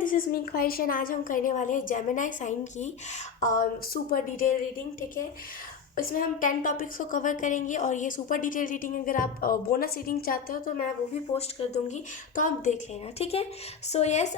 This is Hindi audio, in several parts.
दिस इज़ मी ख्वाहिश एंड आज हम करने वाले हैं जेमिनी साइन की सुपर डिटेल रीडिंग। ठीक है, इसमें हम 10 टॉपिक्स को कवर करेंगे और ये सुपर डिटेल रीडिंग अगर आप बोनस रीडिंग चाहते हो तो मैं वो भी पोस्ट कर दूंगी, तो आप देख लेना। ठीक है, सो यस,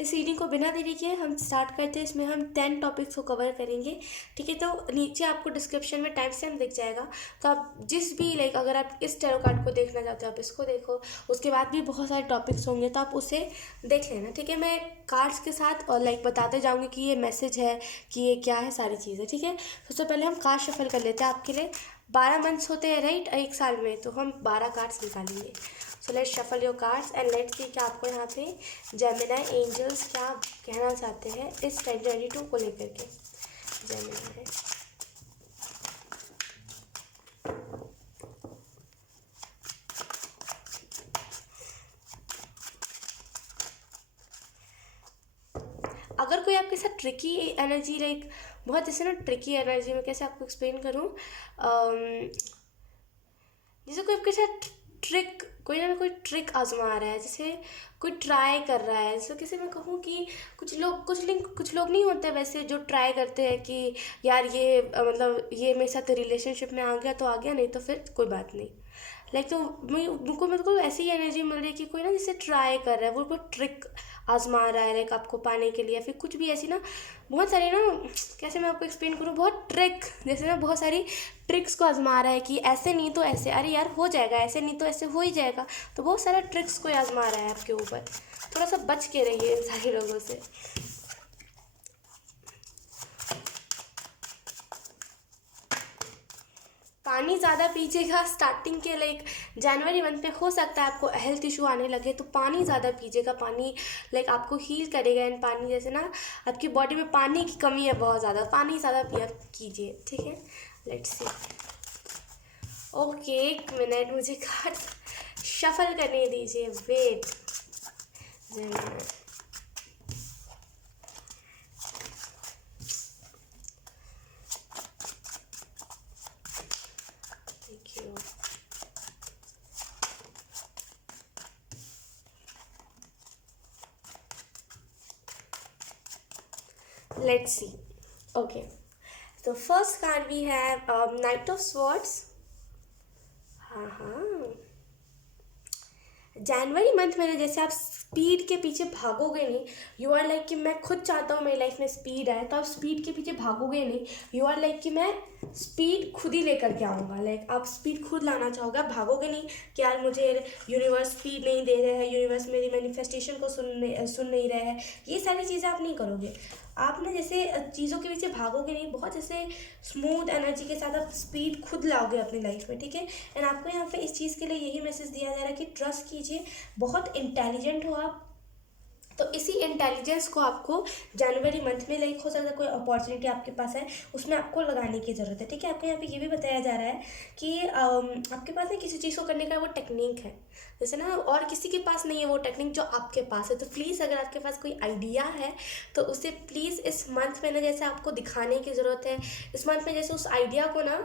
इस रीडिंग को बिना देरी के हम स्टार्ट करते हैं। इसमें हम 10 टॉपिक्स को कवर करेंगे। ठीक है, तो नीचे आपको डिस्क्रिप्शन में टाइम स्टैम्प दिख जाएगा, तो आप जिस भी अगर आप इस टैरो कार्ड को देखना चाहते हो आप इसको देखो। उसके बाद भी बहुत सारे टॉपिक्स होंगे तो आप उसे देख लेना। ठीक है, मैं कार्ड्स के साथ और बताते जाऊंगी कि ये मैसेज है कि ये क्या है, सारी चीज़ें। ठीक है, सबसे पहले हम कार्ड शफल कर लेते हैं। आपके लिए 12 मंथ्स होते हैं राइट, एक साल में, तो हम 12 कार्ड्स निकालेंगे। So let's shuffle your cards and let's see कि आपको यहाँ पे जेमिनी एंजल्स क्या कहना चाहते हैं इस 2022 को लेकर के। जेमिनी अगर कोई आपके साथ ट्रिकी एनर्जी बहुत जैसे ना ट्रिकी एनर्जी में कैसे आपको एक्सप्लेन करूँ, जैसे कोई आपके साथ कोई ट्रिक आजमा रहा है, जैसे कोई ट्राई कर रहा है। जैसे किसी मैं कहूँ कि कुछ लोग नहीं होते वैसे जो ट्राई करते हैं कि यार ये ये मेरे साथ रिलेशनशिप में आ गया तो आ गया, नहीं तो फिर कोई बात नहीं। तो मेरे को ऐसी ही एनर्जी मिल रही है कि कोई ना जैसे ट्राई कर रहा है, वो कोई ट्रिक आजमा रहा है आपको पाने के लिए, फिर कुछ भी ऐसी ना बहुत सारी ना, कैसे मैं आपको एक्सप्लेन करूँ, बहुत ट्रिक जैसे ना बहुत सारी ट्रिक्स को आजमा रहा है कि ऐसे नहीं तो ऐसे, अरे यार हो जाएगा, ऐसे नहीं तो ऐसे हो ही जाएगा। तो बहुत सारा ट्रिक्स को आजमा रहा है आपके ऊपर। थोड़ा सा बच के रहिए इन सारे लोगों से। पानी ज़्यादा पीजिएगा स्टार्टिंग के जनवरी मंथ में। हो सकता है आपको हेल्थ इशू आने लगे, तो पानी ज़्यादा पीजिएगा। पानी आपको हील करेगा। एंड पानी जैसे ना आपकी बॉडी में पानी की कमी है बहुत ज़्यादा, पानी ज़्यादा पिया कीजिए। ठीक है, लेट्स सी। ओके, एक मिनट, मुझे कार्ड शफल करने दीजिए, wait. Thank you. Let's see. Okay, so first card we have Knight of Swords. हाँ, जनवरी मंथ में जैसे आप स्पीड के पीछे भागोगे नहीं। यू आर कि मैं खुद चाहता हूँ मेरी लाइफ में स्पीड आए, तो आप स्पीड के पीछे भागोगे नहीं। यू आर कि मैं स्पीड खुद ही लेकर के आऊँगा। आप स्पीड खुद लाना चाहोगे, आप भागोगे नहीं कि यार मुझे यूनिवर्स स्पीड नहीं दे रहे हैं, यूनिवर्स मेरी मैनिफेस्टेशन को सुन नहीं रहे हैं। ये सारी चीज़ें आप नहीं करोगे। आप ना जैसे चीज़ों के पीछे भागोगे नहीं, बहुत जैसे स्मूथ एनर्जी के साथ आप स्पीड खुद लाओगे अपनी लाइफ में। ठीक है, एंड आपको यहाँ पे इस चीज़ के लिए यही मैसेज दिया जा रहा है कि ट्रस्ट कीजिए, बहुत इंटेलिजेंट हो आप। तो इसी इंटेलिजेंस को आपको जनवरी मंथ में हो सकता है कोई अपॉर्चुनिटी आपके पास है, उसमें आपको लगाने की ज़रूरत है। ठीक है, आपको यहाँ पे ये भी बताया जा रहा है कि आपके पास ना किसी चीज़ को करने का वो टेक्निक है, जैसे ना और किसी के पास नहीं है वो टेक्निक जो आपके पास है। तो प्लीज़ अगर आपके पास कोई आइडिया है तो उसे प्लीज़ इस मंथ में ना जैसे आपको दिखाने की ज़रूरत है। इस मंथ में जैसे उस आइडिया को ना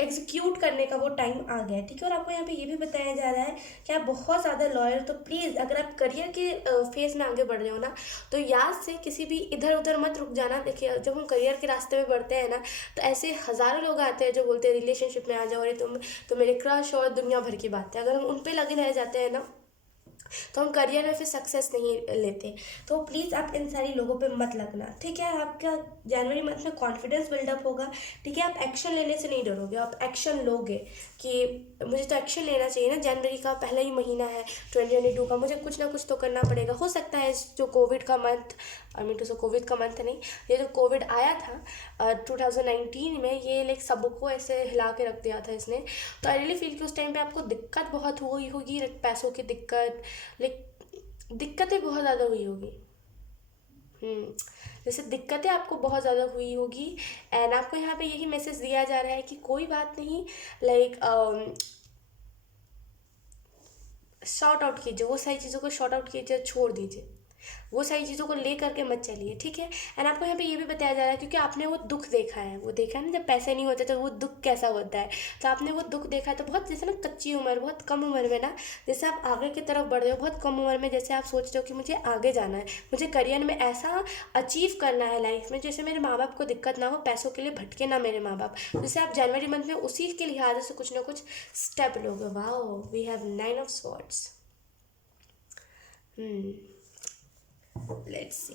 एग्जीक्यूट करने का वो टाइम आ गया है। ठीक है, और आपको यहाँ पे ये भी बताया जा रहा है कि आप बहुत ज़्यादा लॉयल। तो प्लीज़ अगर आप करियर के फेज़ में आगे बढ़ रहे हो ना, तो याद से किसी भी इधर उधर मत रुक जाना। देखिए, जब हम करियर के रास्ते में बढ़ते हैं ना, तो ऐसे हज़ारों लोग आते हैं जो बोलते हैं रिलेशनशिप में आ जाओ, अरे तुम तो मेरे क्रश और दुनिया भर की बातें। अगर हम उन पर लगे रह जाते हैं ना, तो हम करियर में फिर सक्सेस नहीं लेते। तो प्लीज़ आप इन सारी लोगों पे मत लगना। ठीक है, आपका जनवरी मंथ में कॉन्फिडेंस बिल्डअप होगा। ठीक है, आप एक्शन लेने से नहीं डरोगे, आप एक्शन लोगे कि मुझे तो एक्शन लेना चाहिए ना, जनवरी का पहला ही महीना है 2022 का, मुझे कुछ ना कुछ तो करना पड़ेगा। हो सकता है जो कोविड का मंथ, कोविड का मंथ नहीं, ये जो कोविड आया था 2019 में, ये सबको ऐसे हिला के रख दिया था इसने। तो आई रियली फील कि उस टाइम पे आपको दिक्कत बहुत हुई होगी, पैसों की दिक्कत, दिक्कतें बहुत ज़्यादा हुई होगी। जैसे दिक्कतें आपको बहुत ज़्यादा हुई होगी। एंड आपको यहाँ पे यही मैसेज दिया जा रहा है कि कोई बात नहीं, शॉर्ट आउट कीजिए, वो सारी चीज़ों को शॉर्ट आउट कीजिए, छोड़ दीजिए। वो सारी चीज़ों को ले करके मत चलिए, ठीक है। एंड आपको यहाँ पे ये भी बताया जा रहा है क्योंकि आपने वो दुख देखा है, वो देखा है ना जब पैसे नहीं होते तो वो दुख कैसा होता है, तो आपने वो दुख देखा है। तो बहुत जैसे ना कच्ची उम्र, बहुत कम उम्र में ना, जैसे आप आगे की तरफ बढ़ रहे हो, बहुत कम उम्र में जैसे आप सोच रहे हो कि मुझे आगे जाना है, मुझे करियर में ऐसा अचीव करना है लाइफ में जैसे मेरे माँ बाप को दिक्कत ना हो, पैसों के लिए भटके ना मेरे माँ बाप। जैसे आप जनवरी मंथ में उसी के लिहाज से कुछ ना कुछ स्टेप लोगे। Wow, we have 9 of swords. Let's see.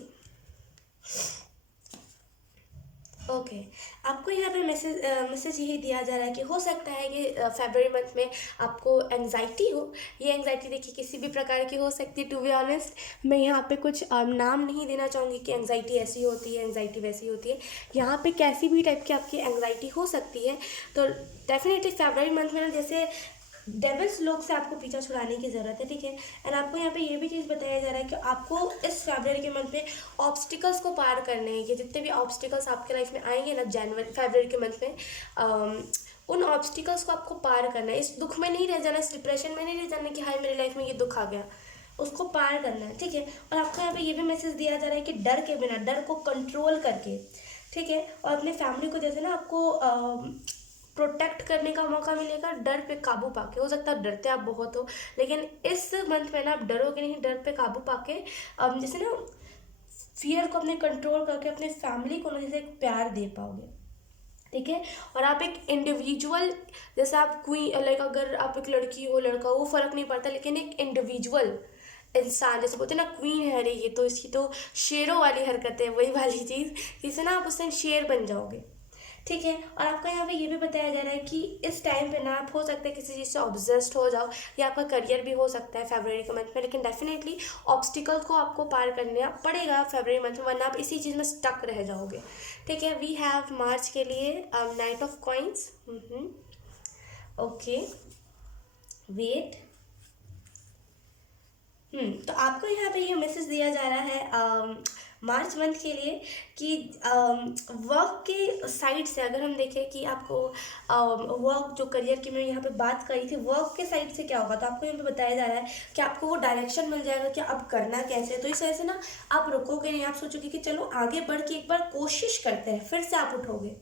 Okay, आपको यहाँ पे मैसेज यही दिया जा रहा है कि हो सकता है कि फरवरी मंथ में आपको एंग्जाइटी हो। ये एंग्जाइटी देखिए किसी भी प्रकार की हो सकती है। टू बी ऑनेस्ट मैं यहाँ पे कुछ नाम नहीं देना चाहूँगी कि एंग्जाइटी ऐसी होती है, एंग्जाइटी वैसी होती है। यहाँ पे कैसी भी टाइप की आपकी एंग्जाइटी हो सकती है। तो डेफिनेटली फरवरी मंथ में ना जैसे डेविल्स लोग से आपको पीछा छुड़ाने की ज़रूरत है, ठीक है। एंड आपको यहाँ पे ये भी चीज़ बताया जा रहा है कि आपको इस फरवरी के मंथ में ऑब्स्टिकल्स को पार करने हैं, कि जितने भी ऑब्स्टिकल्स आपके लाइफ में आएंगे ना फरवरी के मंथ में, उन ऑब्स्टिकल्स को आपको पार करना है। इस दुख में नहीं रह जाना, इस डिप्रेशन में नहीं रह जाना कि हाय मेरी लाइफ में ये दुख आ गया, उसको पार करना है, ठीक है। और आपको यहाँ पे ये भी मैसेज दिया जा रहा है कि डर के बिना, डर को कंट्रोल करके, ठीक है, और अपने फैमिली को जैसे ना आपको प्रोटेक्ट करने का मौका मिलेगा, डर पे काबू पाके। हो सकता है डरते आप बहुत हो, लेकिन इस मंथ में ना आप डरोगे नहीं, डर पे काबू पाके जैसे ना फियर को अपने कंट्रोल करके अपने फैमिली को ना जैसे एक प्यार दे पाओगे, ठीक है। और आप एक इंडिविजुअल, जैसे आप क्वीन, लाइक अगर आप एक लड़की हो लड़का हो वो फ़र्क नहीं पड़ता, लेकिन एक इंडिविजुअल इंसान, जैसे बोलते हैं ना क्वीन है रे ये तो, इसकी तो शेरों वाली हरकत है, वही वाली चीज़, जिससे ना आप उस दिन शेर बन जाओगे, ठीक है। और आपका यहाँ पे ये भी बताया जा रहा है कि इस टाइम पे ना आप हो सकता है किसी चीज़ से ऑब्सेस्ड हो जाओ, या आपका करियर भी हो सकता है फरवरी के मंथ में, लेकिन डेफिनेटली ऑब्स्टिकल को आपको पार करना पड़ेगा फरवरी मंथ में, वरना आप इसी चीज़ में स्टक रह जाओगे, ठीक है। वी हैव मार्च के लिए knight of coins. Okay, wait. तो आपको यहाँ पे ये मैसेज दिया जा रहा है मार्च मंथ के लिए कि वर्क के साइड से अगर हम देखें कि आपको वर्क जो करियर की मैं यहाँ पे बात करी थी, वर्क के साइड से क्या होगा, तो आपको यहाँ पे बताया जा रहा है कि आपको वो डायरेक्शन मिल जाएगा कि अब करना कैसे। तो इस वजह से ना आप रुकोगे नहीं, आप सोचोगे कि चलो आगे बढ़ के एक बार कोशिश करते हैं, फिर से आप उठोगे।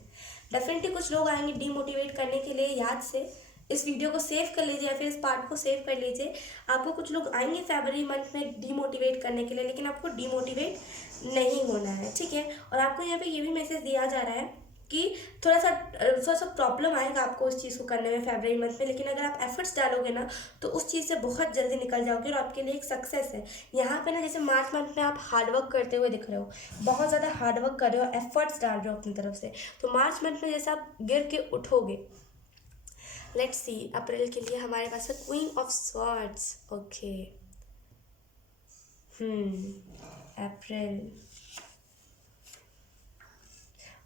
डेफिनेटली कुछ लोग आएंगे डीमोटिवेट करने के लिए। याद से इस वीडियो को सेव कर लीजिए या फिर इस पार्ट को सेव कर लीजिए। आपको कुछ लोग आएंगे फरवरी मंथ में डीमोटिवेट करने के लिए, लेकिन आपको डीमोटिवेट नहीं होना है, ठीक है। और आपको यहाँ पे ये भी मैसेज दिया जा रहा है कि थोड़ा सा प्रॉब्लम आएगा आपको उस चीज़ को करने में फरवरी मंथ में, लेकिन अगर आप एफर्ट्स डालोगे ना तो उस चीज़ से बहुत जल्दी निकल जाओगे और आपके लिए एक सक्सेस है। यहाँ पे ना जैसे मार्च मंथ में आप हार्डवर्क करते हुए दिख रहे हो, बहुत ज़्यादा हार्डवर्क कर रहे हो, एफर्ट्स डाल रहे हो अपनी तरफ से, तो मार्च मंथ में जैसे आप गिर के उठोगे। लेट्स सी, अप्रैल के लिए हमारे पास है queen of swords. Okay, April.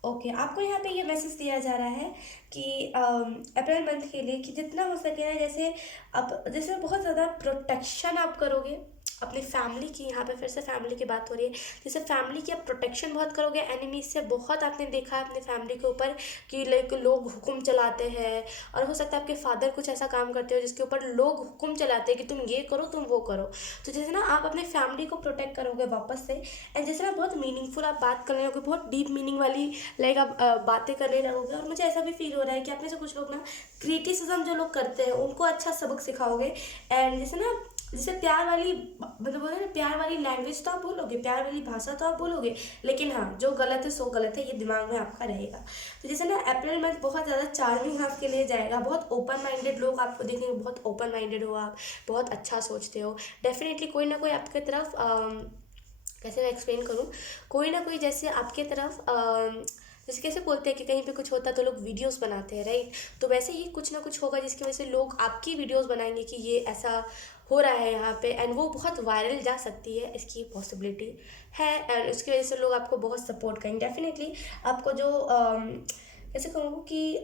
Okay, आपको यहाँ पे ये मैसेज दिया जा रहा है कि अप्रैल मंथ के लिए कि जितना हो सके ना जैसे अब जैसे बहुत ज़्यादा प्रोटेक्शन आप करोगे अपनी फैमिली की। यहाँ पे फिर से फैमिली की बात हो रही है, जैसे फैमिली की आप प्रोटेक्शन बहुत करोगे एनिमीज से। बहुत आपने देखा है अपने फैमिली के ऊपर कि लाइक लोग हुक्म चलाते हैं, और हो सकता है आपके फादर कुछ ऐसा काम करते हो जिसके ऊपर लोग हुक्म चलाते हैं कि तुम ये करो तुम वो करो। तो जैसे ना आप अपने फैमिली को प्रोटेक्ट करोगे वापस से, एंड जैसे ना बहुत मीनिंगफुल आप बात करने लगोगे, बहुत डीप मीनिंग वाली लाइक आप बातें करने लगोगे। और मुझे ऐसा भी फील हो रहा है कि आप में से कुछ लोग ना क्रिटिसिज्म जो लोग करते हैं उनको अच्छा सबक सिखाओगे। एंड जैसे ना जैसे प्यार वाली मतलब बोलते हैं ना, प्यार वाली लैंग्वेज तो आप बोलोगे, प्यार वाली भाषा तो आप बोलोगे, लेकिन हाँ जो गलत है सो गलत है, ये दिमाग में आपका रहेगा। तो जैसे ना अप्रैल मंथ बहुत ज़्यादा चार्मिंग आपके लिए जाएगा। बहुत ओपन माइंडेड लोग आपको देखेंगे, बहुत ओपन माइंडेड हो आप, बहुत अच्छा सोचते हो। डेफिनेटली कोई ना कोई आपके तरफ कैसे मैं एक्सप्लेन करूँ, कोई ना कोई जैसे आपके तरफ जैसे कैसे बोलते हैं कि कहीं पे कुछ होता है तो लोग वीडियोस बनाते हैं, राइट। तो वैसे ही कुछ ना कुछ होगा जिसकी वजह से लोग आपकी वीडियोस बनाएंगे कि ये ऐसा हो रहा है यहाँ पे, एंड वो बहुत वायरल जा सकती है, इसकी पॉसिबिलिटी है। एंड उसकी वजह से लोग आपको बहुत सपोर्ट करेंगे। डेफिनेटली आपको जो कैसे कहूँ कि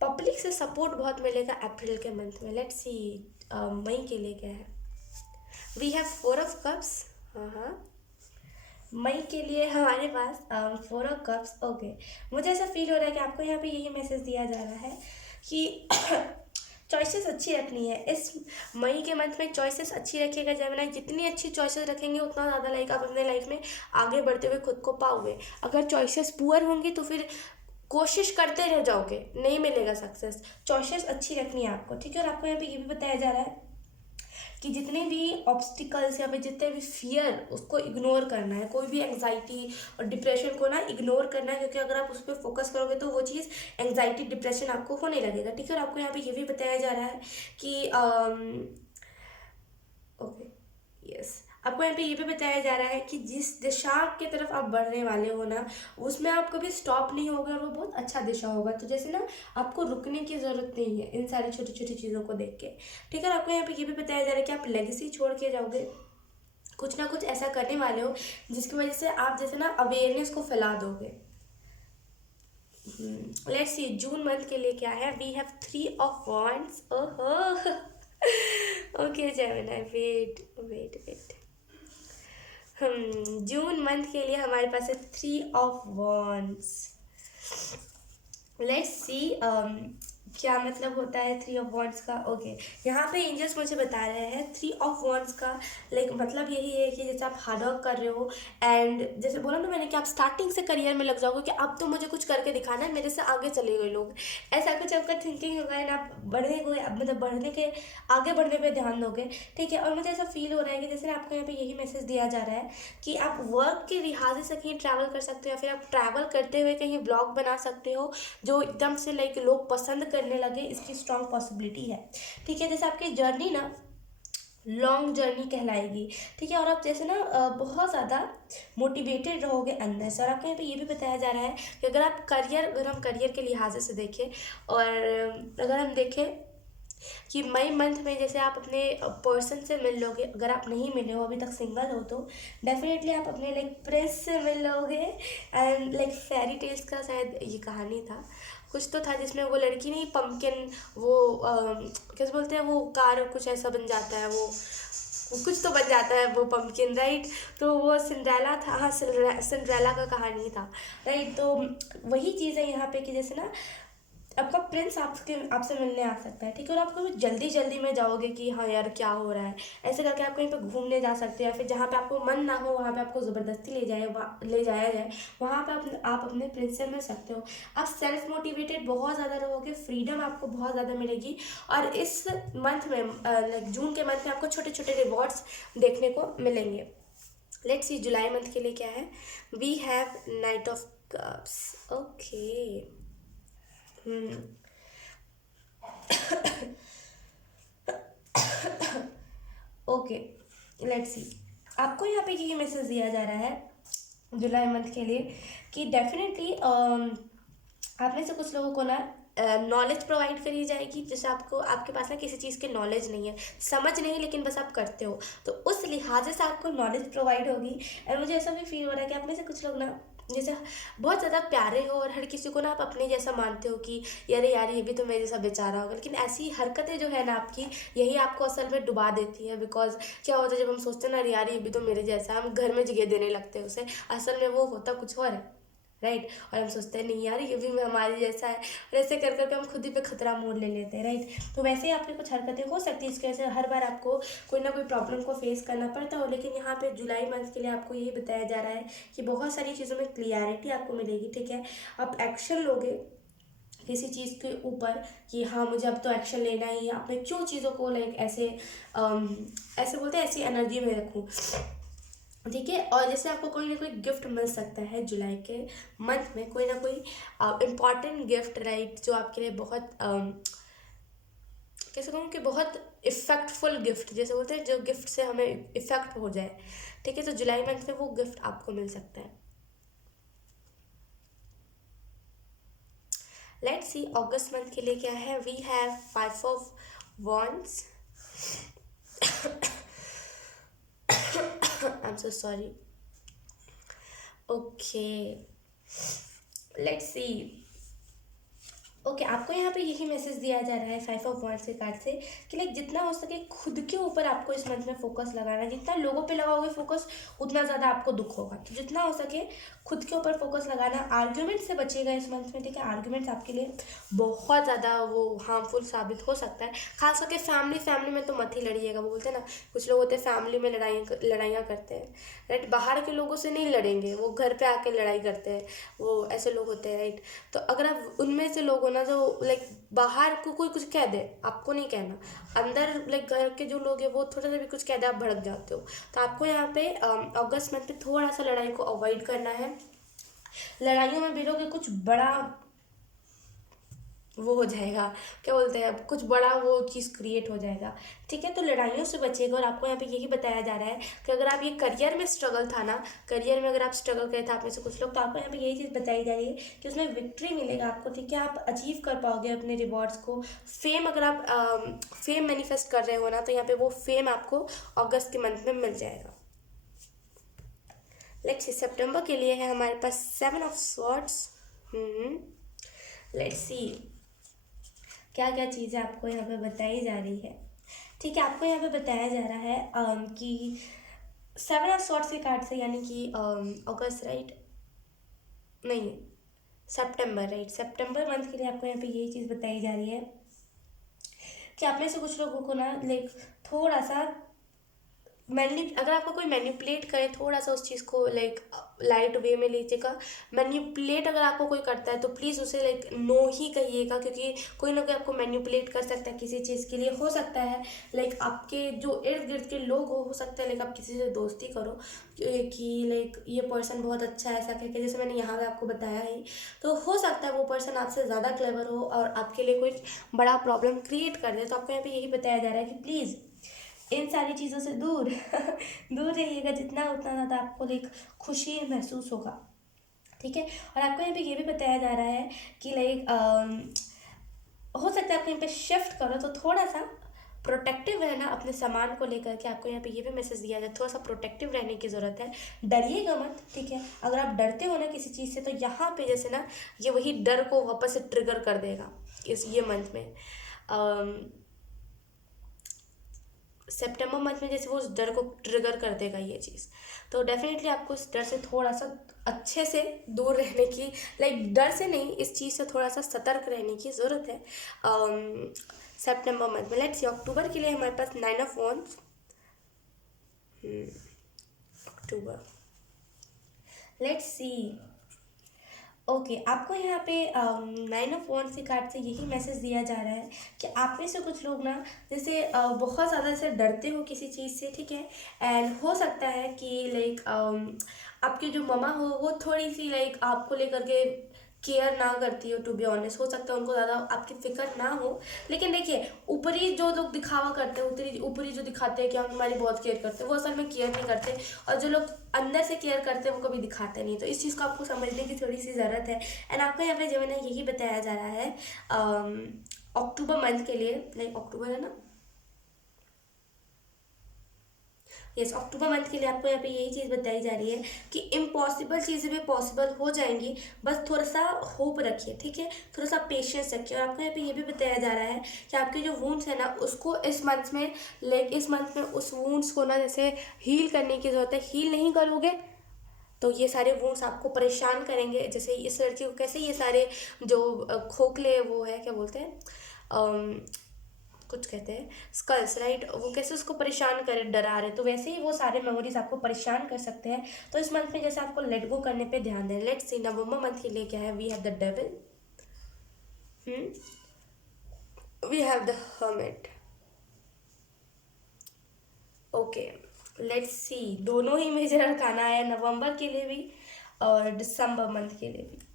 पब्लिक से सपोर्ट बहुत मिलेगा अप्रैल के मंथ में। लेट्स सी मई के लिए क्या है। We have 4 of cups. हाँ, मई के लिए हमारे पास 4 ऑफ कप्स। ओके, मुझे ऐसा फील हो रहा है कि आपको यहाँ पे यही मैसेज दिया जा रहा है कि चॉइसेस अच्छी रखनी है इस मई के मंथ में। चॉइसेस अच्छी रखिएगा जेमिनी, जितनी अच्छी चॉइसेस रखेंगे उतना ज़्यादा लाइक आप अपने लाइफ में आगे बढ़ते हुए खुद को पाओगे। अगर चॉइसेस पुअर होंगी तो फिर कोशिश करते रह जाओगे, नहीं मिलेगा सक्सेस। चॉइसेस अच्छी रखनी है आपको, ठीक है। और आपको यहाँ पे ये भी बताया जा रहा है कि जितने भी ऑब्स्टिकल्स या फिर जितने भी फियर उसको इग्नोर करना है, कोई भी एंग्जाइटी और डिप्रेशन को ना इग्नोर करना है, क्योंकि अगर आप उस पर फोकस करोगे तो वो चीज़ एंग्जाइटी डिप्रेशन आपको होने लगेगा, ठीक है। और आपको यहाँ पे ये भी बताया जा रहा है कि ओके यस, आपको यहाँ पे ये भी बताया जा रहा है कि जिस दिशा की तरफ आप बढ़ने वाले हो ना, उसमें आप कभी स्टॉप नहीं होगा और वो बहुत अच्छा दिशा होगा। तो जैसे ना आपको रुकने की ज़रूरत नहीं है इन सारी छोटी छोटी चीज़ों को देख के, ठीक है। और आपको यहाँ पे ये भी बताया जा रहा है कि आप लेगेसी छोड़ के जाओगे, कुछ ना कुछ ऐसा करने वाले हो जिसकी वजह से आप जैसे ना अवेयरनेस को फैला दोगे। लेट्स सी जून मंथ के लिए क्या है। We have 3 of wands. ओहो okay Gemini, wait wait wait. जून मंथ के लिए हमारे पास है 3 ऑफ वॉन्ड्स। लेट्स सी क्या मतलब होता है 3 ऑफ वॉन्ड्स का। ओके यहाँ पे एंजल्स मुझे बता रहे हैं 3 ऑफ वॉन्ड्स का लाइक मतलब यही है कि जैसे आप हार्ड वर्क कर रहे हो एंड जैसे बोला ना मैंने कि आप स्टार्टिंग से करियर में लग जाओगे कि अब तो मुझे कुछ करके दिखाना है, मेरे से आगे चले गए लोग, ऐसा कुछ आपका थिंकिंग होगा एंड आप बढ़ने को मतलब बढ़ने के आगे बढ़ने पे ध्यान दोगे, ठीक है। और मुझे ऐसा फील हो रहा है कि जैसे आपको यहाँ पे यही मैसेज दिया जा रहा है कि आप वर्क के लिहाज से कहीं ट्रैवल कर सकते हो या फिर आप ट्रैवल करते हुए कहीं ब्लॉग बना सकते हो जो एकदम से लाइक लोग पसंद करने लगे, इसकी स्ट्रॉन्ग पॉसिबिलिटी है, ठीक है। जैसे आपकी जर्नी ना लॉन्ग जर्नी कहलाएगी, ठीक है। और आप जैसे ना बहुत ज़्यादा मोटिवेटेड रहोगे अंदर से। और आपको यहाँ पे ये भी बताया जा रहा है कि अगर हम करियर के लिहाज से देखें और अगर हम देखें कि मई मंथ में जैसे आप अपने पर्सन से मिल लोगे, अगर आप नहीं मिले हो अभी तक सिंगल हो तो डेफिनेटली आप अपने लाइक प्रिंस से मिल लोगे एंड लाइक फेरी टेल्स का शायद ये कहानी था, कुछ तो था जिसमें वो लड़की नहीं पंपकिन वो कैसे बोलते हैं वो कार कुछ ऐसा बन जाता है, वो कुछ तो बन जाता है वो पंपकिन, राइट। तो वो सिंड्रेला था, हाँ सिंड्रेला का कहानी था, राइट। तो वही चीज़ है यहाँ पे कि जैसे ना आपका प्रिंस आपसे मिलने आ सकता है, ठीक है। और आप कभी जल्दी जल्दी में जाओगे कि हाँ यार क्या हो रहा है, ऐसे करके आप कहीं पे घूमने जा सकते हैं या फिर जहाँ पे आपको मन ना हो वहाँ पे आपको ज़बरदस्ती ले जाया जाए, वहाँ पे आप अपने प्रिंस से मिल सकते हो। आप सेल्फ मोटिवेटेड बहुत ज़्यादा रहोगे, फ्रीडम आपको बहुत ज़्यादा मिलेगी। और इस मंथ में लाइक जून के मंथ में आपको छोटे छोटे रिवॉर्ड्स देखने को मिलेंगे। लेट्स सी जुलाई मंथ के लिए क्या है। We have knight of cups. Okay okay let's see आपको यहाँ पे ये मैसेज दिया जा रहा है जुलाई मंथ के लिए कि डेफिनेटली आप में से कुछ लोगों को ना नॉलेज प्रोवाइड करी जाएगी। जैसे आपको आपके पास ना किसी चीज़ की नॉलेज नहीं है, समझ नहीं, लेकिन बस आप करते हो, तो उस लिहाजे से आपको नॉलेज प्रोवाइड होगी। और मुझे ऐसा भी फील हो रहा है कि आप में से कुछ लोग ना जैसे बहुत ज़्यादा प्यारे हो और हर किसी को ना आप अपने जैसा मानते हो कि यारे यार ये भी तो मेरे जैसा बेचारा होगा, लेकिन ऐसी हरकतें जो है ना आपकी यही आपको असल में डुबा देती है। बिकॉज क्या होता है जब हम सोचते हैं ना यार ये भी तो मेरे जैसा, हम घर में जगह देने लगते हैं उसे, असल में वो होता कुछ और है, राइट। और हम सोचते हैं नहीं यार ये भी हमारे जैसा है, और ऐसे कर करके हम खुद ही पे खतरा मोड़ ले लेते हैं, राइट। तो वैसे ही आपकी कुछ हरकतें हो सकती है, इसकी वजह से हर बार आपको कोई ना कोई प्रॉब्लम को फेस करना पड़ता हो। लेकिन यहाँ पे जुलाई मंथ के लिए आपको यही बताया जा रहा है कि बहुत सारी चीज़ों में क्लियरिटी आपको मिलेगी, ठीक है। आप एक्शन लोगे किसी चीज़ के ऊपर कि हाँ मुझे अब तो एक्शन लेना ही है, आप मैं क्यों चीज़ों को लाइक ऐसे बोलते हैं ऐसी एनर्जी में रखूँ, ठीक है। और जैसे आपको कोई ना कोई गिफ्ट मिल सकता है जुलाई के मंथ में, कोई ना कोई इम्पॉर्टेंट गिफ्ट, राइट, जो आपके लिए बहुत कैसे कहूँ कि बहुत इफ़ेक्टफुल गिफ्ट, जैसे बोलते हैं जो गिफ्ट से हमें इफ़ेक्ट हो जाए, ठीक है। तो जुलाई मंथ में वो गिफ्ट आपको मिल सकता है। लेट्स सी अगस्त मंथ के लिए क्या है। We have 5 of wands। I'm so sorry. Okay, let's see. Okay आपको यहाँ पे यही मैसेज दिया जा रहा है 5 ऑफ वांड्स के कार्ड से कि लाइक जितना हो सके खुद के ऊपर आपको इस मंथ में फोकस लगाना है। जितना लोगों पे लगाओगे फोकस उतना ज़्यादा आपको दुख होगा, तो जितना हो सके खुद के ऊपर फोकस लगाना। आर्ग्यूमेंट से बचिएगा इस मंथ में, ठीक है। आर्ग्यूमेंट्स आपके लिए बहुत ज़्यादा वो हार्मफुल साबित हो सकता है, खास करके फैमिली में तो मत ही लड़िएगा। वो बोलते हैं ना, कुछ लोग होते हैं फैमिली में लड़ाइयाँ करते हैं, राइट। बाहर के लोगों से नहीं लड़ेंगे, वो घर पे आके लड़ाई करते हैं, वो ऐसे लोग होते हैं, राइट। तो अगर आप उनमें से लोग हो ना, जो लाइक बाहर को कोई कुछ कह दे, आपको नहीं कहना, अंदर लाइक घर के जो लोग हैं वो थोड़ा सा भी कुछ कह दे आप भड़क जाते हो। तो आपको यहाँ पे अगस्त मंथ में थोड़ा सा लड़ाई को अवॉइड करना है। लड़ाइयों में भिड़ोगे कुछ बड़ा वो हो जाएगा, क्या बोलते हैं, कुछ बड़ा वो चीज़ क्रिएट हो जाएगा, ठीक है। तो लड़ाइयों से बचेगा। और आपको यहाँ पे यही बताया जा रहा है कि अगर आप ये करियर में स्ट्रगल था ना, करियर में अगर आप स्ट्रगल करे थे आप में से कुछ लोग, तो आपको यहाँ पे यही चीज़ बताई जा रही है कि उसमें विक्ट्री मिलेगा आपको, ठीक है। आप अचीव कर पाओगे अपने रिवॉर्ड्स को। फेम, अगर आप फेम मैनिफेस्ट कर रहे हो ना, तो यहाँ पे वो फेम आपको अगस्त के मंथ में मिल जाएगा। लेट्स सी सितंबर के लिए है हमारे पास 7 ऑफ स्वॉर्ड्स। लेट्स सी क्या क्या चीज़ें आपको यहाँ पे बताई जा रही है, ठीक है। आपको यहाँ पे बताया जा रहा है कि 7 ऑफ स्वॉर्ड्स के कार्ड से, यानी कि अगस्त, राइट, नहीं सितंबर, राइट, सितंबर मंथ के लिए आपको यहाँ पे यही चीज़ बताई जा रही है कि आप में से कुछ लोगों को ना लाइक थोड़ा सा अगर आपको कोई मैनिपुलेट करे, थोड़ा सा उस चीज़ को लाइक लाइट वे में लीजिएगा। मैनिपुलेट अगर आपको कोई करता है तो प्लीज़ उसे लाइक नो ही कहिएगा, क्योंकि कोई ना कोई आपको मैनिपुलेट कर सकता है किसी चीज़ के लिए। हो सकता है लाइक आपके जो इर्द गिर्द के लोग हो सकता है लाइक आप किसी से दोस्ती करो कि लाइक ये पर्सन बहुत अच्छा है ऐसा करके, जैसे मैंने यहाँ पे आपको बताया ही। तो हो सकता है वो पर्सन आपसे ज़्यादा क्लेवर हो और आपके लिए कोई बड़ा प्रॉब्लम क्रिएट कर दे। तो आपको यहाँ पे यही बताया जा रहा है कि प्लीज़ इन सारी चीज़ों से दूर दूर रहिएगा, जितना उतना ज़्यादा आपको लाइक खुशी महसूस होगा, ठीक है। और आपको यहाँ पे ये भी बताया जा रहा है कि लाइक हो सकता है आप कहीं पे शिफ्ट करो तो थोड़ा सा प्रोटेक्टिव रहना अपने सामान को लेकर के। आपको यहाँ पे ये भी मैसेज दिया जाए, थोड़ा सा प्रोटेक्टिव रहने की ज़रूरत है। डरिएगा मत, ठीक है। अगर आप डरते हो ना किसी चीज़ से, तो यहाँ पे जैसे ना ये वही डर को वापस से ट्रिगर कर देगा ये मंथ में। सितंबर मंथ में जैसे वो उस डर को ट्रिगर कर देगा ये चीज़, तो डेफिनेटली आपको इस डर से थोड़ा सा अच्छे से दूर रहने की, लाइक डर से नहीं, इस चीज़ से थोड़ा सा सतर्क रहने की ज़रूरत है सितंबर मंथ में। लेट्स सी अक्टूबर के लिए हमारे पास 9 of wands. October, let's see. Okay आपको यहाँ पे 9 ऑफ वांड्स के कार्ड से यही मैसेज दिया जा रहा है कि आप में से कुछ लोग ना जैसे बहुत ज़्यादा से डरते हो किसी चीज़ से, ठीक है। एंड हो सकता है कि लाइक आपकी जो ममा हो वो थोड़ी सी लाइक आपको लेकर के केयर ना करती हो, टू बी ऑनेस्ट। हो सकता है उनको ज़्यादा आपकी फिक्र ना हो, लेकिन देखिए ऊपरी जो लोग दिखावा करते हैं, ऊपरी जो दिखाते हैं कि हम हमारी बहुत केयर करते हैं, वो असल में केयर नहीं करते। और जो लोग अंदर से केयर करते हैं वो कभी दिखाते नहीं। तो इस चीज़ को आपको समझने की थोड़ी सी ज़रूरत है। एंड आपको यहाँ पे जो है ना यही बताया जा रहा है अक्टूबर मंथ के लिए, लाइक अक्टूबर है ना, यस, अक्टूबर मंथ के लिए आपको यहाँ पे यही चीज़ बताई जा रही है कि इम्पॉसिबल चीज़ें भी पॉसिबल हो जाएंगी, बस थोड़ा सा होप रखिए, ठीक है। थोड़ा सा पेशेंस रखिए। और आपको यहाँ पे ये भी बताया जा रहा है कि आपके जो वुंड्स है ना उसको इस मंथ में इस मंथ में उस वुंड्स को ना जैसे हील करने की ज़रूरत है। हील नहीं करोगे तो ये सारे वुंड्स आपको परेशान करेंगे। जैसे इस लड़की को कैसे ये सारे जो खोखले वो है, क्या बोलते हैं, कुछ कहते हैं स्कल्स, राइट, वो कैसे उसको परेशान करे, डरा रहे, तो वैसे ही वो सारे मेमोरीज आपको परेशान कर सकते हैं। तो इस मंथ में जैसे आपको लेट गो करने पे ध्यान दें। लेट्स सी नवंबर मंथ के लिए क्या है। We have the devil, we have the hermit. Okay let's see, दोनों ही मेजर अरकाना है नवंबर के लिए भी और दिसंबर मंथ के लिए भी।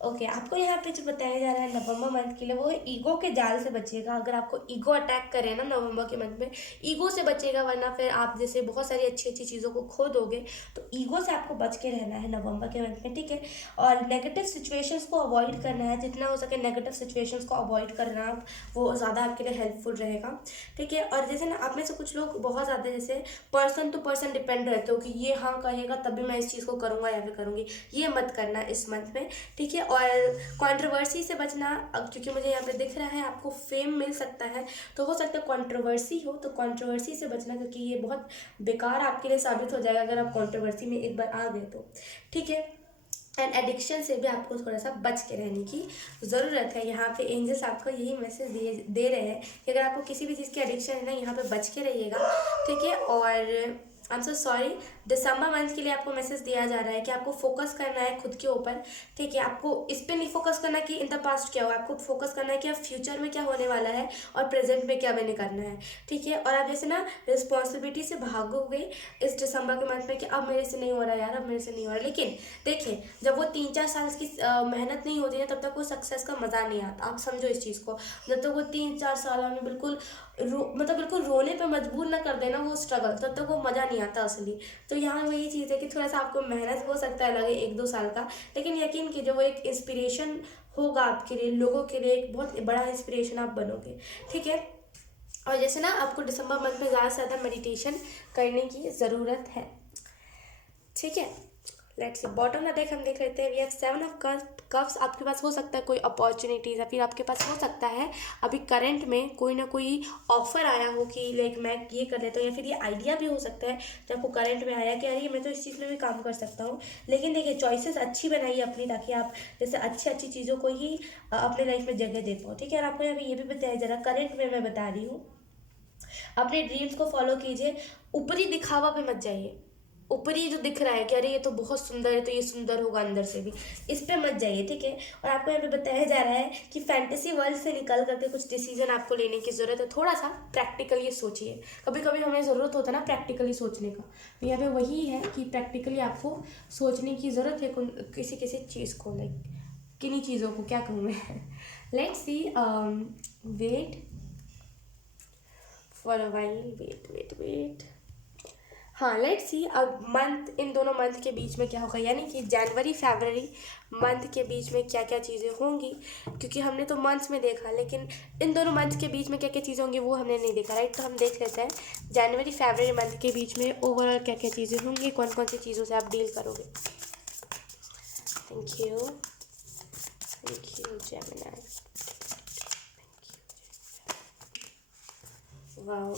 ओके आपको यहाँ पे जो बताया जा रहा है नवंबर मंथ के लिए वो है ईगो के जाल से बचिएगा। अगर आपको ईगो अटैक करे ना नवंबर के मंथ में, ईगो से बचिएगा, वरना फिर आप जैसे बहुत सारी अच्छी अच्छी चीज़ों को खो दोगे। तो ईगो से आपको बच के रहना है नवंबर के मंथ में, ठीक है। और नेगेटिव सिचुएशंस को अवॉइड करना है, जितना हो सके नेगेटिव सिचुएशंस को अवॉइड करना आप, वो ज़्यादा आपके लिए हेल्पफुल रहेगा, ठीक है। और जैसे ना आप में से कुछ लोग बहुत ज़्यादा जैसे पर्सन टू पर्सन डिपेंड रहते हो कि ये हाँ कहेगा तभी मैं इस चीज़ को करूँगा या फिर करूँगी, ये मत करना इस मंथ में, ठीक है। और कंट्रोवर्सी से बचना, अब क्योंकि मुझे यहाँ पे दिख रहा है आपको फेम मिल सकता है, तो हो सकता है कंट्रोवर्सी हो, तो कंट्रोवर्सी से बचना, क्योंकि ये बहुत बेकार आपके लिए साबित हो जाएगा अगर आप कंट्रोवर्सी में एक बार आ गए तो, ठीक है। एंड एडिक्शन से भी आपको थोड़ा सा बच के रहने की ज़रूरत है। यहाँ पे एंजल्स आपको यही मैसेज दे रहे हैं कि अगर आपको किसी भी चीज़ की एडिक्शन है ना, यहाँ पे बच के रहिएगा, ठीक है। और आई am so sorry, December month के लिए आपको मैसेज दिया जा रहा है कि आपको फोकस करना है खुद के ऊपर, ठीक है। आपको इस पे नहीं फोकस करना कि इन द पास्ट क्या हुआ, आपको फोकस करना है कि अब फ्यूचर में क्या होने वाला है और प्रेजेंट में क्या मैंने करना है, ठीक है। और आप जैसे ना रिस्पॉन्सिबिलिटी से भागोगे इस दिसंबर के मंथ में कि अब मेरे से नहीं हो रहा यार, अब मेरे से नहीं हो रहा, लेकिन देखिए जब वो 3-4 साल की मेहनत नहीं होती है तब तक वो सक्सेस का मज़ा नहीं आता। आप समझो इस चीज़ को, जब तक वो 3-4 साल हमें बिल्कुल मतलब बिल्कुल रोने पे मजबूर ना कर देना वो स्ट्रगल, तब तक वो मज़ा नहीं आता असली। तो यहाँ वही चीज़ है कि थोड़ा सा आपको मेहनत हो सकता है लगे 1-2 साल का, लेकिन यकीन कीजिए वो एक इंस्पिरेशन होगा आपके लिए, लोगों के लिए एक बहुत बड़ा इंस्पिरेशन आप बनोगे, ठीक है। और जैसे ना आपको दिसंबर मंथ में ज़्यादा से ज़्यादा मेडिटेशन करने की ज़रूरत है, ठीक है। लेट्स सी बॉटम में हम देख लेते हैं। We have 7 of cups. आपके पास हो सकता है कोई अपॉर्चुनिटीज़, या फिर आपके पास हो सकता है अभी करंट में कोई ना कोई ऑफर आया हो कि लाइक मैं ये कर लेता हूँ, या फिर ये आइडिया भी हो सकता है जो आपको करंट में आया कि अरे मैं तो इस चीज़ में भी काम कर सकता हूँ। लेकिन देखिए चॉइसेस अच्छी बनाइए अपनी, ताकि आप जैसे अच्छी चीज़ों को ही अपने लाइफ में जगह दे पाओ, ठीक है। और आपको यहाँ पे ये भी बताया जा रहा है, करंट में मैं बता रही हूँ, अपने ड्रीम्स को फॉलो कीजिए, ऊपरी दिखावा पे मत जाइए। ऊपरी जो दिख रहा है कि अरे ये तो बहुत सुंदर है तो ये सुंदर होगा अंदर से भी, इस पे मत जाइए, ठीक है। और आपको यहाँ पे बताया जा रहा है कि फैंटेसी वर्ल्ड से निकल करके कुछ डिसीजन आपको लेने की ज़रूरत है। थोड़ा सा प्रैक्टिकली सोचिए, कभी कभी हमें ज़रूरत होता है ना प्रैक्टिकली सोचने का, तो यहाँ पे वही है कि प्रैक्टिकली आपको सोचने की ज़रूरत है किसी किसी चीज़ को, लाइक किन्हीं चीज़ों को क्या कहूँ मैं। Let's see, wait for a while, wait. हाँ, लेट्स सी अब मंथ, इन दोनों मंथ के बीच में क्या होगा, यानी कि जनवरी फरवरी मंथ के बीच में क्या क्या चीज़ें होंगी, क्योंकि हमने तो मंथ्स में देखा, लेकिन इन दोनों मंथ के बीच में क्या क्या चीज़ें होंगी वो हमने नहीं देखा, राइट। तो हम देख लेते हैं जनवरी फरवरी मंथ के बीच में ओवरऑल क्या क्या चीज़ें होंगी, कौन कौन सी चीज़ों से आप डील करोगे। Thank you Gemini, wow.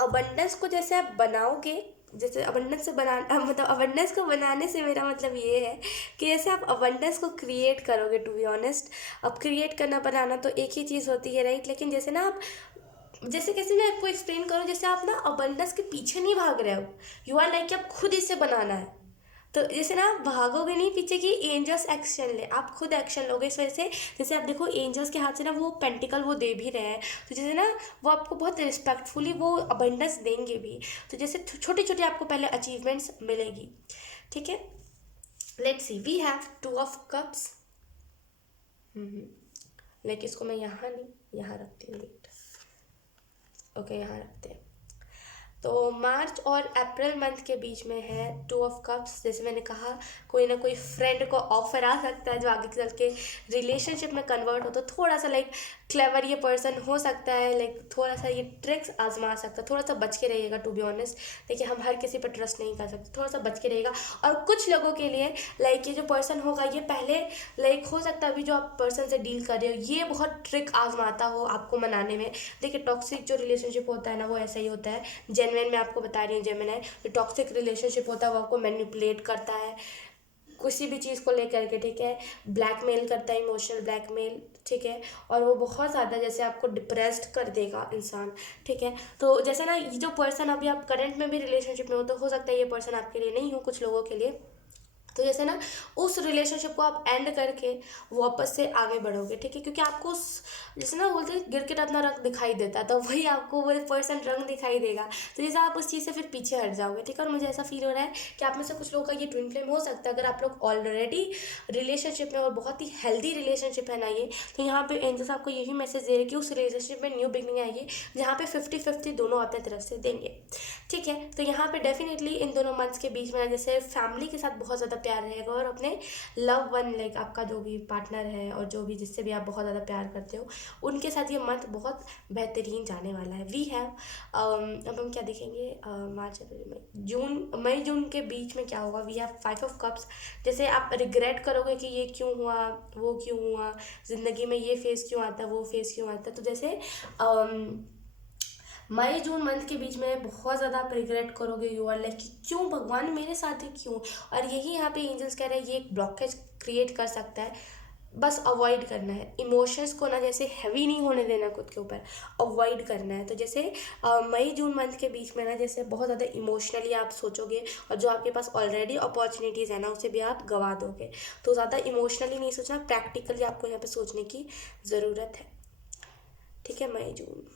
Abundance को जैसे आप बनाओगे, जैसे अबंडेंस से बनाना मतलब अबंडेंस को बनाने से मेरा मतलब ये है कि जैसे आप अबंडेंस को क्रिएट करोगे, टू बी ऑनेस्ट अब क्रिएट करना बनाना तो एक ही चीज़ होती है, राइट। लेकिन जैसे ना आप जैसे कैसे मैं आपको एक्सप्लेन करूँ, जैसे आप ना अबंडेंस के पीछे नहीं भाग रहे हो, यू आर लाइक आप खुद इसे बनाना है। तो जैसे ना आप भागोगे नहीं पीछे कि एंजल्स एक्शन ले, आप खुद एक्शन लोगे। इस वजह से जैसे आप देखो एंजल्स के हाथ से ना वो पेंटिकल वो दे भी रहे हैं, तो जैसे ना वो आपको बहुत रिस्पेक्टफुली वो अबंडेंस देंगे भी। तो जैसे छोटी छोटी आपको पहले अचीवमेंट्स मिलेगी, ठीक है। Let's see, we have 2 of cups. Like इसको मैं यहाँ नहीं यहाँ रखती हूँ, ओके यहाँ रखते हैं। तो मार्च और अप्रैल मंथ के बीच में है 2 ऑफ कप्स। जैसे मैंने कहा कोई ना कोई फ्रेंड को ऑफर आ सकता है जो आगे चल के रिलेशनशिप में कन्वर्ट हो, तो थोड़ा सा लाइक क्लेवर ये पर्सन हो सकता है, लाइक थोड़ा सा ये ट्रिक्स आजमा सकता है। थोड़ा सा बच के रहिएगा, टू बी ऑनेस्ट। देखिए हम हर किसी पर ट्रस्ट नहीं कर सकते, थोड़ा सा बच के रहिएगा। और कुछ लोगों के लिए लाइक ये जो पर्सन होगा ये पहले लाइक हो सकता है अभी जो आप पर्सन से डील कर रहे हो ये बहुत ट्रिक आजमाता हो आपको मनाने में। देखिए टॉक्सिक जो रिलेशनशिप होता है ना वो ऐसा ही होता है। जेन्युइन मैं आपको बता रही हूँ, जेमिनी जो टॉक्सिक रिलेशनशिप होता है वो आपको मैनिपुलेट करता है किसी भी चीज़ को लेकर के, ठीक है। ब्लैकमेल करता है, इमोशनल ब्लैकमेल, ठीक है। और वो बहुत ज़्यादा जैसे आपको डिप्रेस्ड कर देगा इंसान, ठीक है। तो जैसे ना ये जो पर्सन अभी आप करंट में भी रिलेशनशिप में हो, तो हो सकता है ये पर्सन आपके लिए नहीं हो कुछ लोगों के लिए। तो जैसे ना उस रिलेशनशिप को आप एंड करके वापस से आगे बढ़ोगे, ठीक है। क्योंकि आपको जैसे ना बोलते हैं गिरगिट अपना रंग दिखाई देता है, तो वही आपको वो पर्सन रंग दिखाई देगा। तो जैसे आप उस चीज़ से फिर पीछे हट जाओगे, ठीक है। और मुझे ऐसा फील हो रहा है कि आप में से कुछ लोगों का ये ट्विन फ्लेम हो सकता है। अगर आप लोग ऑलरेडी रिलेशनशिप में और बहुत ही हेल्दी रिलेशनशिप है ना ये, तो यहाँ पे एंजल्स आपको यही मैसेज दे रहे हैं कि उस रिलेशनशिप में न्यू बिगनिंग आएगी जहाँ पे 50-50 दोनों अपने तरफ से देंगे, ठीक है। तो यहाँ पे डेफिनेटली इन दोनों मंथ्स के बीच में जैसे फैमिली के साथ बहुत ज़्यादा प्यार रहेगा और अपने लव वन लाइक आपका जो भी पार्टनर है और जो भी जिससे भी आप बहुत ज़्यादा प्यार करते हो उनके साथ ये मंथ बहुत बेहतरीन जाने वाला है। वी हैव अब हम क्या देखेंगे, मार्च अप्रैल मई जून के बीच में क्या होगा। We have 5 of cups. जैसे आप रिग्रेट करोगे कि ये क्यों हुआ, वो क्यों हुआ, ज़िंदगी में ये फेज़ क्यों आता है, वो फेज़ क्यों आता है। तो जैसे मई जून मंथ के बीच में बहुत ज़्यादा आप रिग्रेट करोगे, यू आर लाइक कि क्यों भगवान मेरे साथ है, क्यों। और यही यहाँ पे एंजल्स कह रहे हैं ये एक ब्लॉकेज क्रिएट कर सकता है, बस अवॉइड करना है। इमोशंस को ना जैसे हैवी नहीं होने देना खुद के ऊपर, अवॉइड करना है। तो जैसे मई जून मंथ के बीच में ना जैसे बहुत ज़्यादा इमोशनली आप सोचोगे और जो आपके पास ऑलरेडी अपॉर्चुनिटीज़ है ना उसे भी आप गवा दोगे। तो ज़्यादा इमोशनली नहीं सोचना, प्रैक्टिकली आपको यहाँ पे सोचने की ज़रूरत है। ठीक है। मई जून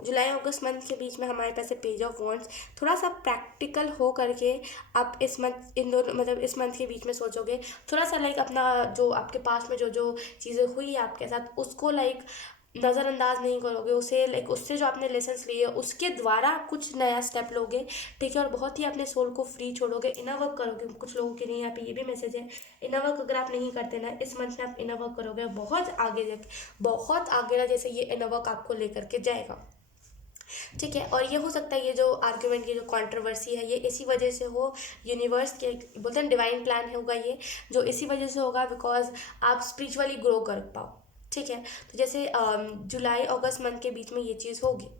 जुलाई अगस्त मंथ के बीच में हमारे पास है पेज ऑफ वॉन्ड्स। थोड़ा सा प्रैक्टिकल हो करके आप इस मंथ इन दोनों मतलब इस मंथ के बीच में सोचोगे, थोड़ा सा लाइक अपना जो आपके पास में जो जो चीज़ें हुई आपके साथ उसको लाइक नज़रअंदाज नहीं करोगे, उसे लाइक उससे जो आपने लेसन्स लिए उसके द्वारा आप कुछ नया स्टेप लोगे। ठीक है। और बहुत ही अपने सोल को फ्री छोड़ोगे, इनर वर्क करोगे। कुछ लोगों के लिए यहाँ पे ये भी मैसेज है, इनर वर्क अगर आप नहीं करते ना इस मंथ में आप इनर वर्क करोगे बहुत आगे ना जैसे ये इनर वर्क आपको लेकर के जाएगा। ठीक है। और ये हो सकता है ये जो आर्ग्यूमेंट की जो कंट्रोवर्सी है ये इसी वजह से हो, यूनिवर्स के बोलते हैं डिवाइन प्लान होगा ये जो इसी वजह से होगा बिकॉज आप स्पिरिचुअली ग्रो कर पाओ। ठीक है। तो जैसे जुलाई अगस्त मंथ के बीच में ये चीज़ होगी।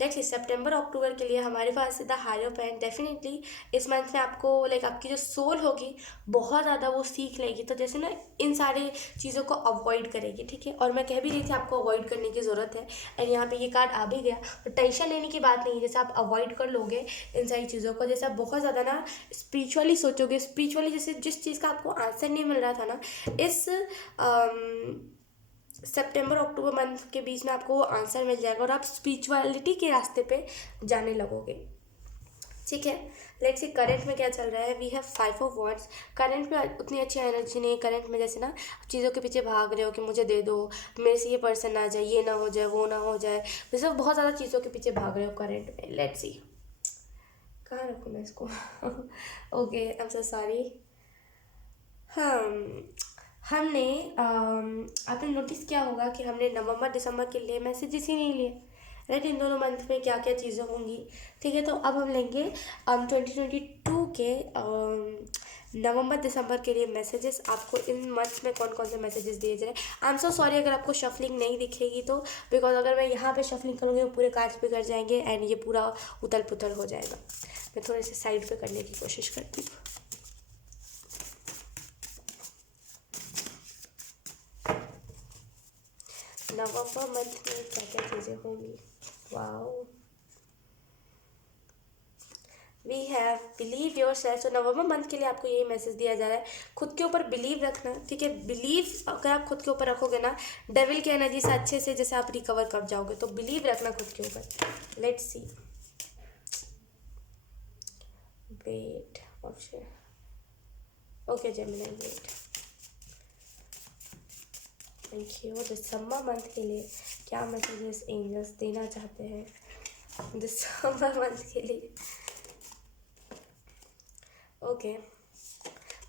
लेट्स सी सितंबर अक्टूबर के लिए हमारे पास द हायरोफेंट। डेफिनेटली इस मंथ में आपको लाइक आपकी जो सोल होगी बहुत ज़्यादा वो सीख लेगी। तो जैसे ना इन सारी चीज़ों को अवॉइड करेगी। ठीक है। और मैं कह भी रही थी आपको अवॉइड करने की ज़रूरत है एंड यहाँ पे ये कार्ड आ भी गया। तो टेंशन लेने की बात नहीं है, जैसे आप अवॉइड कर लोगे इन सारी चीज़ों को, जैसे आप बहुत ज़्यादा ना स्पिरिचुअली सोचोगे, स्पिरिचुअली जैसे जिस चीज़ का आपको आंसर नहीं मिल रहा था ना इस सितंबर अक्टूबर मंथ के बीच में आपको वो आंसर मिल जाएगा और आप स्पिरिचुअलिटी के रास्ते पे जाने लगोगे। ठीक है। लेट्स सी करंट में क्या चल रहा है। We have 5 of wands. Current में उतनी अच्छी एनर्जी नहीं है। करंट में जैसे ना चीज़ों के पीछे भाग रहे हो कि मुझे दे दो, मेरे से ये पर्सन ना जाए, ये ना हो जाए, वो ना हो जाए, वैसे बहुत ज़्यादा चीज़ों के पीछे भाग रहे हो करंट में। लेट्स सी कहाँ रखूँ मैं इसको okay, I am so sorry. हमने आपने नोटिस किया होगा कि हमने नवंबर दिसंबर के लिए मैसेजेस ही नहीं लिए, राइट। इन दोनों मंथ में क्या क्या चीज़ें होंगी। ठीक है। तो अब हम लेंगे 2022 के नवंबर दिसंबर के लिए मैसेजेस। आपको इन मंथ्स में कौन कौन से मैसेजेस दिए जा रहे हैं। आई एम सो सॉरी अगर आपको शफलिंग नहीं दिखेगी तो, बिकॉज अगर मैं यहाँ पे शफलिंग करूँगी वो पूरे कार्ड्स पे कर जाएंगे एंड ये पूरा उथल पुथल हो जाएगा। मैं थोड़े से साइड पे करने की कोशिश करती हूँ। नवंबर मंथ में क्या क्या चीज़ें होंगी। Wow, we have believe yourself. तो नवंबर मंथ के लिए आपको यही मैसेज दिया जा रहा है, खुद के ऊपर बिलीव रखना। ठीक है। बिलीव अगर आप खुद के ऊपर रखोगे ना डेविल की एनर्जी से अच्छे से जैसे आप रिकवर कर जाओगे। तो बिलीव रखना खुद के ऊपर। Let's see wait option okay Gemini wait. Thank you. दिसंबर मंथ के लिए क्या मैसेजेस एंजल्स देना चाहते हैं दिसंबर मंथ के लिए। Okay,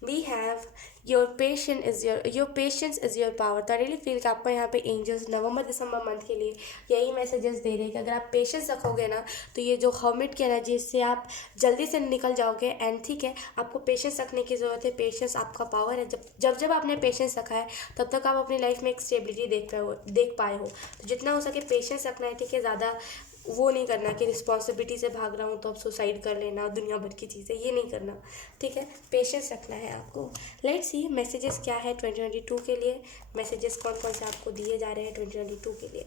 we have your patience is your power. तो आई रियली फील कि आपको यहाँ पे एंजल्स नवंबर दिसंबर मंथ के लिए यही मैसेजेस दे रहे हैं कि अगर आप पेशेंस रखोगे ना तो ये जो हर्मिट की एनर्जी इससे आप जल्दी से निकल जाओगे। एंड ठीक है, आपको पेशेंस रखने की ज़रूरत है। पेशेंस आपका पावर है। जब आपने पेशेंस रखा है तब तक आप अपनी लाइफ में एक स्टेबिलिटी देख पाए हो। तो जितना हो सके पेशेंस रखना है। ठीक है। ज़्यादा वो नहीं करना कि रिस्पॉन्सिबिलिटी से भाग रहा हूँ तो अब सुसाइड कर लेना, दुनिया भर की चीज़ें, ये नहीं करना। ठीक है। पेशेंस रखना है आपको। लेट्स सी मैसेजेस क्या है 2022 के लिए। मैसेजेस कौन कौन से आपको दिए जा रहे हैं 2022 के लिए।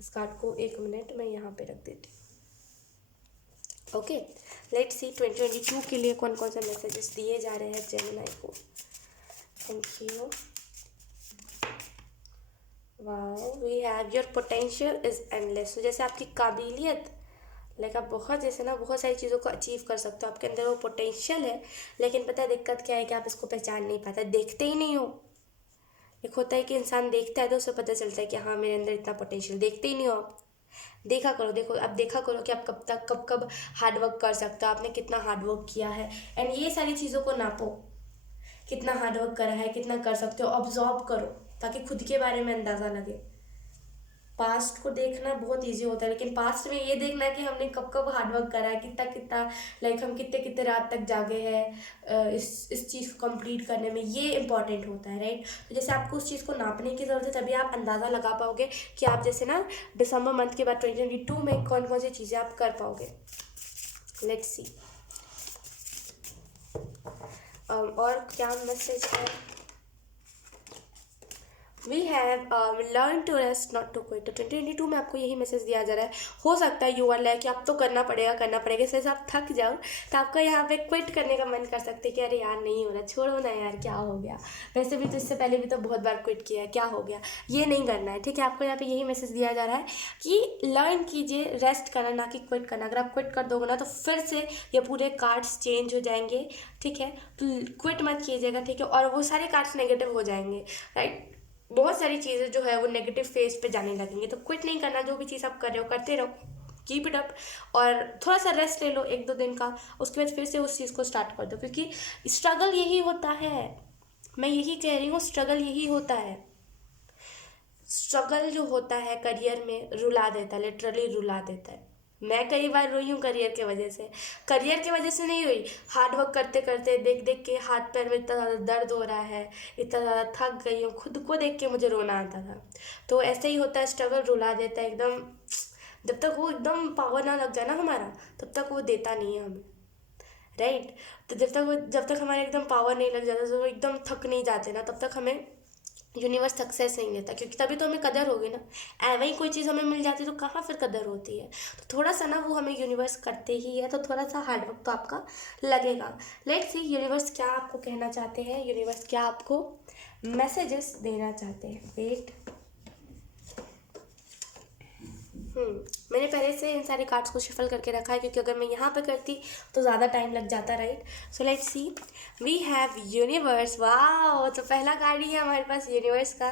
इस कार्ड को 1 मिनट मैं यहाँ पे रख देती हूँ। ओके, लेट्स सी 2022 के लिए कौन कौन से मैसेजेस दिए जा रहे हैं जेमिनी को। Thank you. Wow, we have your potential is endless. तो जैसे आपकी काबिलियत लाइक आप बहुत जैसे ना बहुत सारी चीज़ों को अचीव कर सकते हो, आपके अंदर वो पोटेंशियल है। लेकिन पता है दिक्कत क्या है कि आप इसको पहचान नहीं पाते, देखते ही नहीं हो। एक होता है कि इंसान देखता है तो उसे पता चलता है कि हाँ मेरे अंदर इतना पोटेंशियल, देखते ही नहीं हो आप। देखा करो, देखो अब देखा करो कि आप कब तक कब कब हार्ड वर्क कर सकते हो, आपने कितना हार्ड वर्क किया है। एंड ये सारी चीज़ों को नापो, कितना हार्ड वर्क करा है, कितना कर सकते हो, ऑब्जॉर्व करो ताकि खुद के बारे में अंदाज़ा लगे। पास्ट को देखना बहुत इजी होता है, लेकिन पास्ट में ये देखना है कि हमने कब कब हार्ड वर्क करा है, कितना कितना लाइक हम कितने कितने रात तक जागे हैं इस चीज़ को कंप्लीट करने में, ये इंपॉर्टेंट होता है, राइट। तो जैसे आपको उस चीज़ को नापने की ज़रूरत है, तभी आप अंदाज़ा लगा पाओगे कि आप जैसे ना दिसंबर मंथ के बाद 2022 में कौन कौन सी चीज़ें आप कर पाओगे। लेट्स सी और क्या मैसेज है। We have learn to rest not to quit. तो 2022 में आपको यही मैसेज दिया जा रहा है। हो सकता है यू आर लाइक कि आप तो करना पड़ेगा, जैसे आप थक जाओ तो आपको यहाँ पे क्विट करने का मन कर सकते हैं कि अरे यार नहीं हो रहा, छोड़ो ना यार, क्या हो गया, वैसे भी तो इससे पहले भी तो बहुत बार क्विट किया है, क्या हो गया, ये नहीं करना है, ठीक है। आपको यहाँ पे यही मैसेज दिया जा रहा है कि लर्न कीजिए रेस्ट करना, ना कि क्विट करना। अगर आप क्विट कर दोगे ना तो फिर से ये पूरे कार्ड्स चेंज हो जाएंगे, ठीक है। तो क्विट मत कीजिएगा, ठीक है, और वो सारे कार्ड्स नेगेटिव हो जाएंगे, राइट। बहुत सारी चीज़ें जो है वो नेगेटिव फेज पे जाने लगेंगे। तो क्विट नहीं करना, जो भी चीज़ आप कर रहे हो करते रहो, कीप इट अप, और थोड़ा सा रेस्ट ले लो 1-2 दिन का, उसके बाद फिर से उस चीज़ को स्टार्ट कर दो, क्योंकि स्ट्रगल यही होता है, मैं यही कह रही हूँ, स्ट्रगल यही होता है। स्ट्रगल जो होता है करियर में रुला देता है, लिटरली रुला देता है। मैं कई बार रोई हूँ करियर के वजह से, करियर की वजह से नहीं रोई, हार्ड वर्क करते करते देख देख के हाथ पैर में इतना ज़्यादा दर्द हो रहा है, इतना ज़्यादा थक गई हूँ, खुद को देख के मुझे रोना आता था। तो ऐसे ही होता है, स्ट्रगल रुला देता है एकदम। जब तक वो एकदम पावर ना लग जाए ना हमारा, तब तक वो देता नहीं है हमें, राइट। तो जब तक हमारे एकदम पावर नहीं लग जाता, जब वो एकदम थक नहीं जाते ना, तब तक हमें यूनिवर्स सक्सेस नहीं देता, क्योंकि तभी तो हमें कदर होगी ना। वही कोई चीज़ हमें मिल जाती तो कहाँ फिर कदर होती है। तो थोड़ा सा ना वो हमें यूनिवर्स करते ही है, तो थोड़ा सा हार्डवर्क तो आपका लगेगा। लेट्स सी यूनिवर्स क्या आपको कहना चाहते हैं, यूनिवर्स क्या आपको मैसेजेस देना चाहते हैं। वेट, मैंने पहले से इन सारे कार्ड्स को शफल करके रखा है, क्योंकि अगर मैं यहाँ पे करती तो ज़्यादा टाइम लग जाता, right. So let's see, we have universe. वाह, तो पहला कार्ड ही है हमारे पास यूनिवर्स का।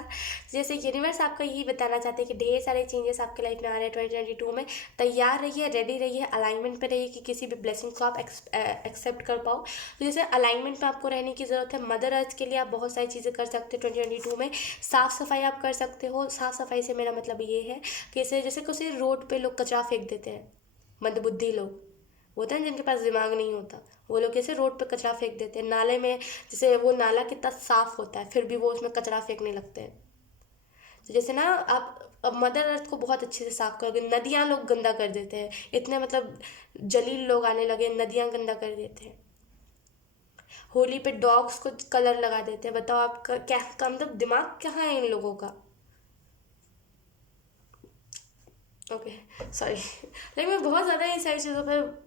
जैसे यूनिवर्स आपको यही बताना चाहते हैं कि ढेर सारे चेंजेस आपके लाइफ में आ रहे हैं 2022 में। तैयार रहिए, रेडी रहिए, अलाइनमेंट पे रहिए कि किसी भी ब्लेसिंग को आप एक्सेप्ट कर पाओ। तो जैसे अलाइनमेंट में आपको रहने की ज़रूरत है। मदर अर्थ के लिए आप बहुत सारी चीज़ें कर सकते हो 2022 में। साफ़ सफाई आप कर सकते हो। साफ़ सफाई से मेरा मतलब ये है कि जैसे किसी रोड पे लोग कचरा फेंक देते हैं, मंदबुद्धि लोग होते हैं जिनके पास दिमाग नहीं होता, वो लोग कैसे रोड पे कचरा फेंक देते हैं। नाले में जैसे वो नाला कितना साफ होता है, फिर भी वो उसमें कचरा फेंकने लगते हैं। तो जैसे ना आप अब मदर अर्थ को बहुत अच्छे से साफ करोगे। नदियाँ लोग गंदा कर देते हैं, इतने मतलब जलील लोग आने लगे, नदियाँ गंदा कर देते हैं। होली पे डॉग्स को कलर लगा देते हैं। बताओ आपका क्या का मतलब दिमाग कहाँ है इन लोगों का। ओके, सॉरी, लेकिन मैं बहुत ज़्यादा इन सारी चीज़ों पर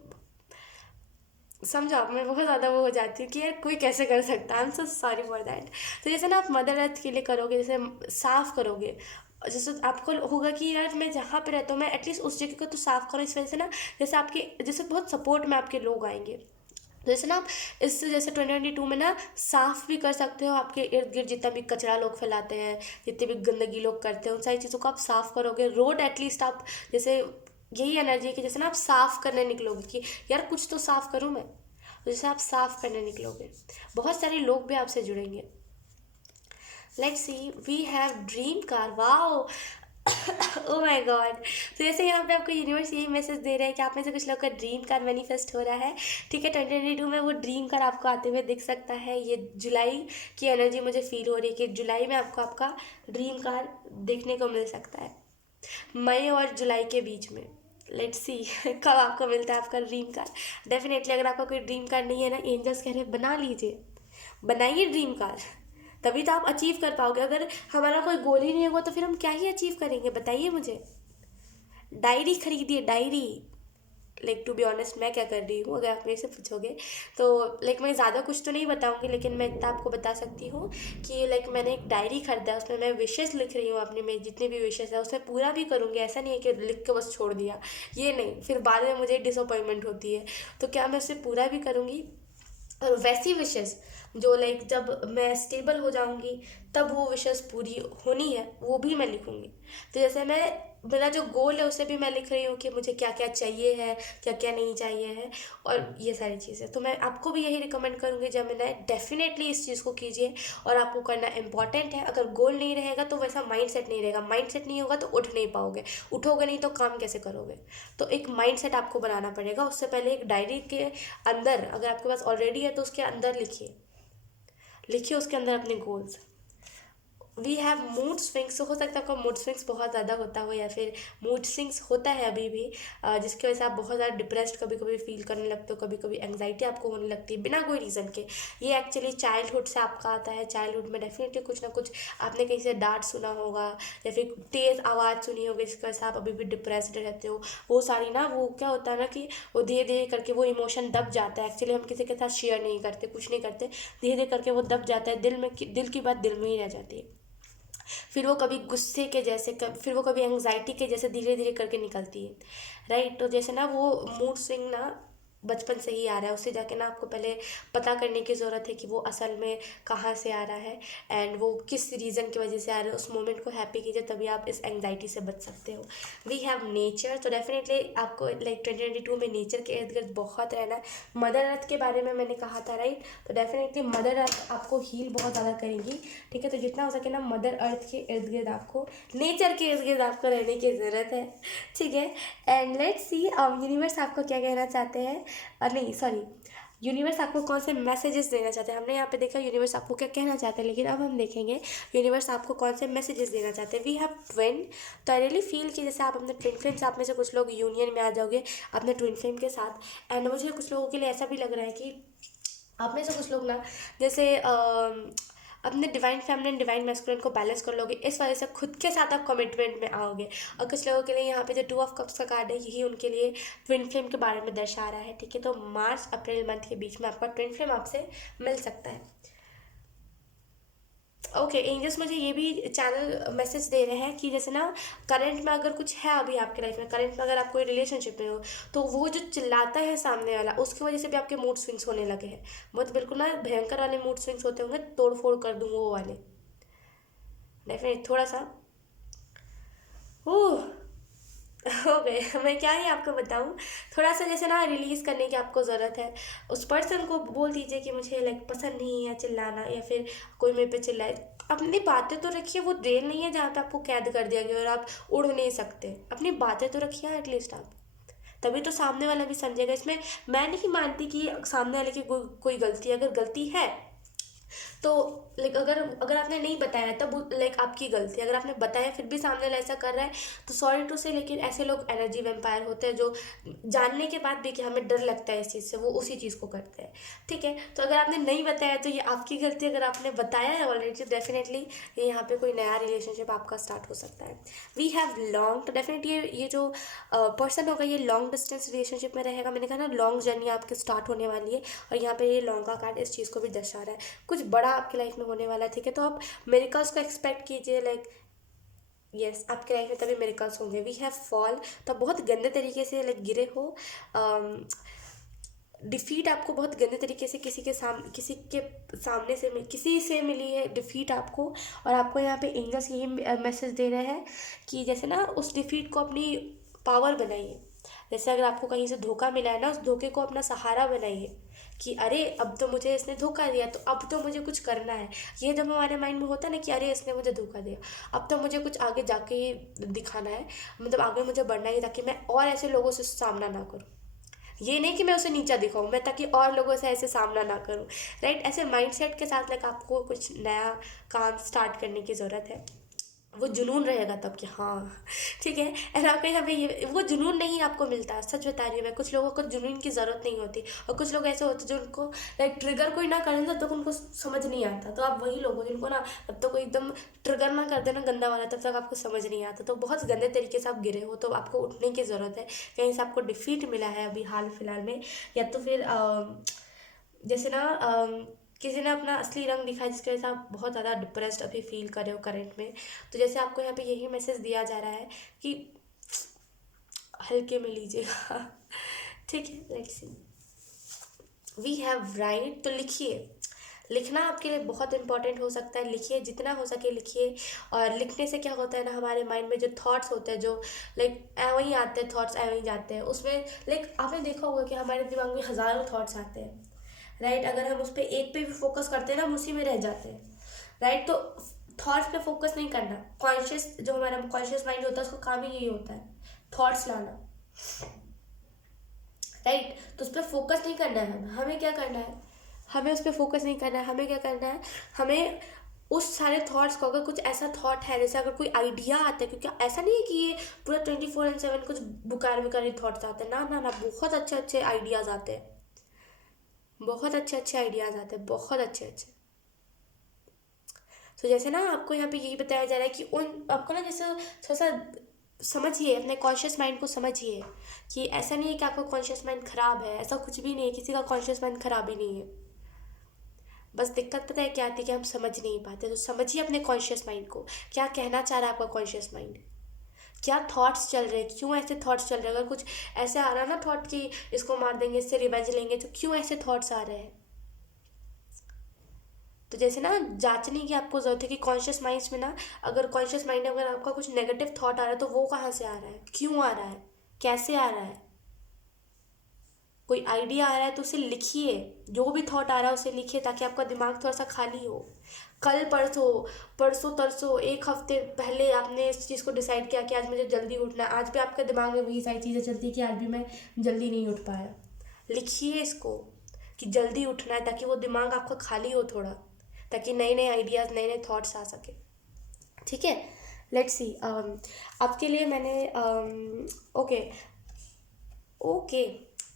समझो आप, मैं बहुत ज़्यादा वो हो जाती हूँ कि यार कोई कैसे कर सकता है। आई am so sorry for that. तो जैसे ना आप मदर अर्थ के लिए करोगे, जैसे साफ़ करोगे, जैसे आपको होगा कि यार मैं जहाँ पे रहता हूँ मैं एटलीस्ट उस जगह को तो साफ़ करूँ। इस वजह से ना जैसे आपके जैसे बहुत सपोर्ट में आपके लोग आएंगे। जैसे ना आप इससे जैसे 2022 में ना साफ़ भी कर सकते हो। आपके इर्द गिर्द जितना भी कचरा लोग फैलाते हैं, जितनी भी गंदगी लोग करते हैं, उन सारी चीज़ों को आप साफ़ करोगे। रोड एटलीस्ट आप जैसे यही एनर्जी है कि जैसे ना आप साफ़ करने निकलोगे कि यार कुछ तो साफ़ करूँ मैं। तो जैसे आप साफ़ करने निकलोगे, बहुत सारे लोग भी आपसे जुड़ेंगे। Let's see, we have dream car. Wow, oh my god. तो जैसे यहाँ पे आपको यूनिवर्स यही मैसेज दे रहा है कि आप में से कुछ लोग का ड्रीम कार मैनिफेस्ट हो रहा है, ठीक है। 2022 में वो ड्रीम कार आपको आते हुए दिख सकता है। ये जुलाई की एनर्जी मुझे फील हो रही है कि जुलाई में आपको आपका ड्रीम कार देखने को मिल सकता है, मई और जुलाई के बीच में। लेट्स सी कब आपको मिलता है आपका ड्रीम कार। डेफिनेटली अगर आपका कोई ड्रीम कार नहीं है ना, एंजल्स कह रहे हैं बना लीजिए, बनाइए ड्रीम कार, तभी तो आप अचीव कर पाओगे। अगर हमारा कोई गोल ही नहीं होगा तो फिर हम क्या ही अचीव करेंगे, बताइए मुझे। डायरी खरीदिए, diary. Like to be honest मैं क्या कर रही हूँ अगर आप मेरे से पूछोगे तो लाइक मैं ज़्यादा कुछ तो नहीं बताऊँगी, लेकिन मैं इतना आपको बता सकती हूँ कि लाइक मैंने एक डायरी खरीदा है, उसमें मैं विशेज़ लिख रही हूँ अपनी, मेरी जितनी भी विशेज़ है उसमें पूरा भी करूँगी। ऐसा नहीं है कि लिख के बस छोड़ दिया, ये नहीं, फिर बाद में मुझे डिसअपॉइंटमेंट होती है। तो क्या मैं उसे पूरा भी करूँगी, और वैसी विशेज़ जो लाइक जब मैं स्टेबल हो जाऊंगी तब वो विशेज़ पूरी होनी है वो भी मैं लिखूंगी। तो जैसे मैं मेरा जो गोल है उसे भी मैं लिख रही हूँ कि मुझे क्या क्या चाहिए है, क्या क्या नहीं चाहिए है, और ये सारी चीज़ें। तो मैं आपको भी यही रिकमेंड करूँगी, जब मैंने डेफिनेटली इस चीज़ को कीजिए, और आपको करना इंपॉर्टेंट है। अगर गोल नहीं रहेगा तो वैसा माइंड सेट नहीं रहेगा, माइंड सेट नहीं होगा तो उठ नहीं पाओगे, उठोगे नहीं तो काम कैसे करोगे। तो एक माइंड सेट आपको बनाना पड़ेगा। उससे पहले एक डायरी के अंदर, अगर आपके पास ऑलरेडी है तो उसके अंदर लिखिए, लिखिए उसके अंदर अपने goals. We have mood swings. हो सकता है आपका मूड स्विंग्स बहुत ज़्यादा होता हो, या फिर मूड स्विंग्स होता है अभी भी, जिसकी वजह से आप बहुत ज़्यादा डिप्रेस्ड कभी कभी फील करने लगते हो, कभी कभी एंग्जाइटी आपको होने लगती है बिना कोई रीज़न के। ये एक्चुअली चाइल्डहुड से आपका आता है। चाइल्डहुड में डेफिनेटली कुछ ना कुछ आपने कहीं से डांट सुना होगा, या फिर तेज़ आवाज़ सुनी होगी, जिसकी वजह से आप अभी भी डिप्रेस्ड रहते हो। वो सारी ना, वो क्या होता है ना कि वो धीरे धीरे करके वो इमोशन दब जाता है। एक्चुअली हम किसी के साथ शेयर नहीं करते, कुछ नहीं करते, धीरे धीरे करके वो दब जाता है दिल में, दिल की बात दिल में ही रह जाती है। फिर वो कभी गुस्से के जैसे, फिर वो कभी एंग्जाइटी के जैसे धीरे धीरे करके निकलती है, राइट। तो जैसे ना वो मूड स्विंग ना बचपन से ही आ रहा है, उससे जाके ना आपको पहले पता करने की ज़रूरत है कि वो असल में कहाँ से आ रहा है, एंड वो किस रीज़न की वजह से आ रहा है। उस मोमेंट को हैप्पी कीजिए, तभी आप इस एंग्जाइटी से बच सकते हो। We have nature. तो डेफिनेटली आपको लाइक 2022 में नेचर के इर्द गिर्द बहुत रहना है। मदर अर्थ के बारे में मैंने कहा था, राइट। तो डेफिनेटली मदर अर्थ आपको हील बहुत ज़्यादा करेगी, ठीक है। तो जितना हो सके ना मदर अर्थ के इर्द गिर्द आपको, नेचर के इर्द गिर्द आपको रहने की ज़रूरत है, ठीक है। एंड लेट्स सी यूनिवर्स आपको क्या कहना चाहते हैं, नहीं सॉरी, यूनिवर्स आपको कौन से मैसेजेस देना चाहते हैं। हमने यहाँ पे देखा यूनिवर्स आपको क्या कहना चाहते हैं, लेकिन अब हम देखेंगे यूनिवर्स आपको कौन से मैसेजेस देना चाहते हैं। We have twin. तो आई रियली फील कि जैसे आप अपने ट्विन फ्लेम्स, आप में से कुछ लोग यूनियन में आ जाओगे अपने ट्विन फ्लेम के साथ। एंड मुझे कुछ लोगों के लिए ऐसा भी लग रहा है कि आप में से कुछ लोग ना, जैसे अपने डिवाइन फेमिनिन डिवाइन मैस्कुलिन को बैलेंस कर लोगे, इस वजह से खुद के साथ आप कमिटमेंट में आओगे। और कुछ लोगों के लिए यहाँ पे जो 2 ऑफ कप्स का कार्ड है, यही उनके लिए ट्विन फ्लेम के बारे में दर्शा रहा है, ठीक है। तो मार्च अप्रैल मंथ के बीच में आपका ट्विन फ्लेम आपसे मिल सकता है। ओके, एंजल्स मुझे ये भी चैनल मैसेज दे रहे हैं कि जैसे ना करंट में अगर कुछ है अभी आपके लाइफ में, करंट में अगर आप कोई रिलेशनशिप में हो, तो वो जो चिल्लाता है सामने वाला, उसकी वजह से भी आपके मूड स्विंग्स होने लगे हैं। बहुत बिल्कुल ना भयंकर वाले मूड स्विंग्स होते होंगे, तोड़ फोड़ कर दूँ वो वाले, डेफिनेट थोड़ा सा। ओह, हो गए। मैं क्या ही आपको बताऊं, थोड़ा सा जैसे ना रिलीज़ करने की आपको ज़रूरत है। उस पर्सन को बोल दीजिए कि मुझे लाइक पसंद नहीं है चिल्लाना, या फिर कोई मेरे पे चिल्लाए। अपनी बातें तो रखिए, वो जेल नहीं है जहाँ पे आपको कैद कर दिया गया और आप उड़ नहीं सकते। अपनी बातें तो रखिए एटलीस्ट आप, तभी तो सामने वाला भी समझेगा। इसमें मैं नहीं मानती कि सामने वाले की कोई गलती है। अगर गलती है तो लाइक अगर अगर आपने नहीं बताया तब लाइक आपकी गलती है। अगर आपने बताया फिर भी सामने वाला ऐसा कर रहा है तो सॉरी टू से, लेकिन ऐसे लोग एनर्जी वेम्पायर होते हैं, जो जानने के बाद भी कि हमें डर लगता है इस चीज़ से, वो उसी चीज़ को करते हैं, ठीक है। तो अगर आपने नहीं बताया तो ये आपकी गलती है। अगर आपने बताया है ऑलरेडी तो डेफिनेटली ये यहाँ पे कोई नया रिलेशनशिप आपका स्टार्ट हो सकता है। We have long. तो डेफिनेटली ये जो पर्सन होगा ये लॉन्ग डिस्टेंस रिलेशनशिप में रहेगा। मैंने कहा ना लॉन्ग जर्नी आपकी स्टार्ट होने वाली है, और यहाँ पे ये लॉन्ग का कार्ड इस चीज़ को भी दर्शा रहा है। कुछ बड़ा आपकी लाइफ में होने वाला है, ठीक है। तो आप मिरेकल्स को एक्सपेक्ट कीजिए, लाइक यस आपके लाइफ में तभी मिरेकल्स होंगे। We have fall. तो आप बहुत गंदे तरीके से लाइक गिरे हो। डिफ़ीट आपको बहुत गंदे तरीके से किसी के सामने से किसी से मिली है डिफ़ीट आपको। और आपको यहाँ पे एंजल्स यही मैसेज दे रहे हैं कि जैसे ना उस डिफ़ीट को अपनी पावर बनाइए। जैसे अगर आपको कहीं से धोखा मिला है ना, उस धोखे को अपना सहारा बनाइए कि अरे अब तो मुझे इसने धोखा दिया, तो अब तो मुझे कुछ करना है। ये जब हमारे माइंड में होता है ना कि अरे इसने मुझे धोखा दिया, अब तो मुझे कुछ आगे जाके दिखाना है, मतलब आगे मुझे बढ़ना है ताकि मैं और ऐसे लोगों से सामना ना करूँ। ये नहीं कि मैं उसे नीचा दिखाऊं, मैं ताकि और लोगों से ऐसे सामना ना करूं, राइट। ऐसे माइंडसेट के साथ लाइक आपको कुछ नया काम स्टार्ट करने की ज़रूरत है। वो जुनून रहेगा तब कि हाँ ठीक है। एंड आपको यहाँ पे ये वो जुनून नहीं आपको मिलता, सच बता रही हूँ मैं। कुछ लोगों को जुनून की ज़रूरत नहीं होती, और कुछ लोग ऐसे होते जो उनको लाइक ट्रिगर कोई ना करें तब तक उनको समझ नहीं आता। तो आप वही लोग हो जिनको ना तब तक कोई एकदम ट्रिगर ना कर देना गंदा वाला, तब तक आपको समझ नहीं आता। तो बहुत गंदे तरीके से आप गिरे हो, तो आपको उठने की ज़रूरत है। कहीं से आपको डिफीट मिला है अभी हाल फिलहाल में, या तो फिर जैसे ना किसी ने अपना असली रंग दिखाया, जिसकी वजह से आप बहुत ज़्यादा डिप्रेस्ड अभी फील कर रहे हो करंट में। तो जैसे आपको यहाँ पे यही मैसेज दिया जा रहा है कि हल्के में लीजिएगा ठीक है। Let's see, we have right. तो लिखिए, लिखना आपके लिए बहुत इंपॉर्टेंट हो सकता है, लिखिए, जितना हो सके लिखिए। और लिखने से क्या होता है ना, हमारे माइंड में जो थॉट्स होते हैं, जो लाइक वहीं आते हैं थॉट्स, वहीं जाते हैं उसमें। लाइक आपने देखा होगा कि हमारे दिमाग में हज़ारों थॉट्स आते हैं, राइट। अगर हम उस पर एक पे भी फोकस करते हैं ना, हम उसी में रह जाते हैं, राइट। तो थॉट्स पे फोकस नहीं करना। कॉन्शियस, जो हमारा कॉन्शियस माइंड होता है, उसका काम ही यही होता है, थॉट्स लाना, राइट। तो उस पर फोकस नहीं करना है, हमें क्या करना है, हमें उस पर फोकस नहीं करना है। हमें क्या करना है, हमें उस सारे थॉट्स को, अगर कुछ ऐसा थॉट है, जैसे अगर कोई आइडिया आता है, क्योंकि ऐसा नहीं है कि ये पूरा 24/7 कुछ बुकार बुकारी थॉट्स आते हैं, ना ना ना, बहुत अच्छे अच्छे आइडियाज़ आते हैं, बहुत अच्छे अच्छे आइडियाज़ आते हैं, बहुत अच्छे अच्छे। तो जैसे ना आपको यहाँ पे यही बताया जा रहा है कि उन आपको ना जैसे थोड़ा सा समझिए, अपने कॉन्शियस माइंड को समझिए कि ऐसा नहीं है कि आपका कॉन्शियस माइंड ख़राब है, ऐसा कुछ भी नहीं है, किसी का कॉन्शियस माइंड ख़राब ही नहीं है। बस दिक्कत पता है क्या आती है कि हम समझ नहीं पाते। तो समझिए अपने कॉन्शियस माइंड को, क्या कहना चाह रहा है आपका कॉन्शियस माइंड, क्या थॉट्स चल रहे हैं, क्यों ऐसे थॉट्स चल रहे हैं। अगर कुछ ऐसे आ रहा है ना थॉट कि इसको मार देंगे, इससे रिवेंज लेंगे, तो क्यों ऐसे थॉट्स आ रहे हैं। तो जैसे ना जांचने की आपको ज़रूरत है कि कॉन्शियस माइंड्स में ना, अगर कॉन्शियस माइंड में अगर आपका कुछ नेगेटिव थॉट आ रहा है, तो वो कहाँ से आ रहा है, क्यों आ रहा है, कैसे आ रहा है। कोई आइडिया आ रहा है तो उसे लिखिए, जो भी थॉट आ रहा है उसे लिखिए, ताकि आपका दिमाग थोड़ा सा खाली हो। कल परसों, परसों तरसों, एक हफ्ते पहले आपने इस चीज़ को डिसाइड किया कि आज मुझे जल्दी उठना है, आज भी आपके दिमाग में वही सारी चीज़ें चलती कि आज भी मैं जल्दी नहीं उठ पाया। लिखिए इसको कि जल्दी उठना है, ताकि वो दिमाग आपका खाली हो थोड़ा, ताकि नए नए आइडियाज़, नए नए थॉट्स आ सके। ठीक है, लेट्स सी। आपके लिए मैंने okay okay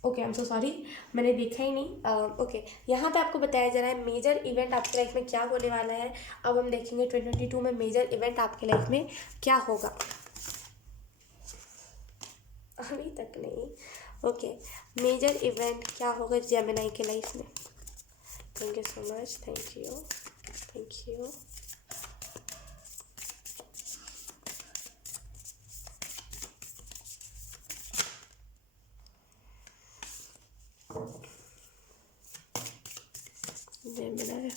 okay, I am so sorry, मैंने देखा ही नहीं। ओके, यहाँ पे आपको बताया जा रहा है मेजर इवेंट आपकी लाइफ में क्या होने वाला है। अब हम देखेंगे 2022 में मेजर इवेंट आपकी लाइफ में क्या होगा। अभी तक नहीं। ओके, मेजर इवेंट क्या होगा जेमिनी के लाइफ में। Thank you so much, thank you, thank you. Gemini,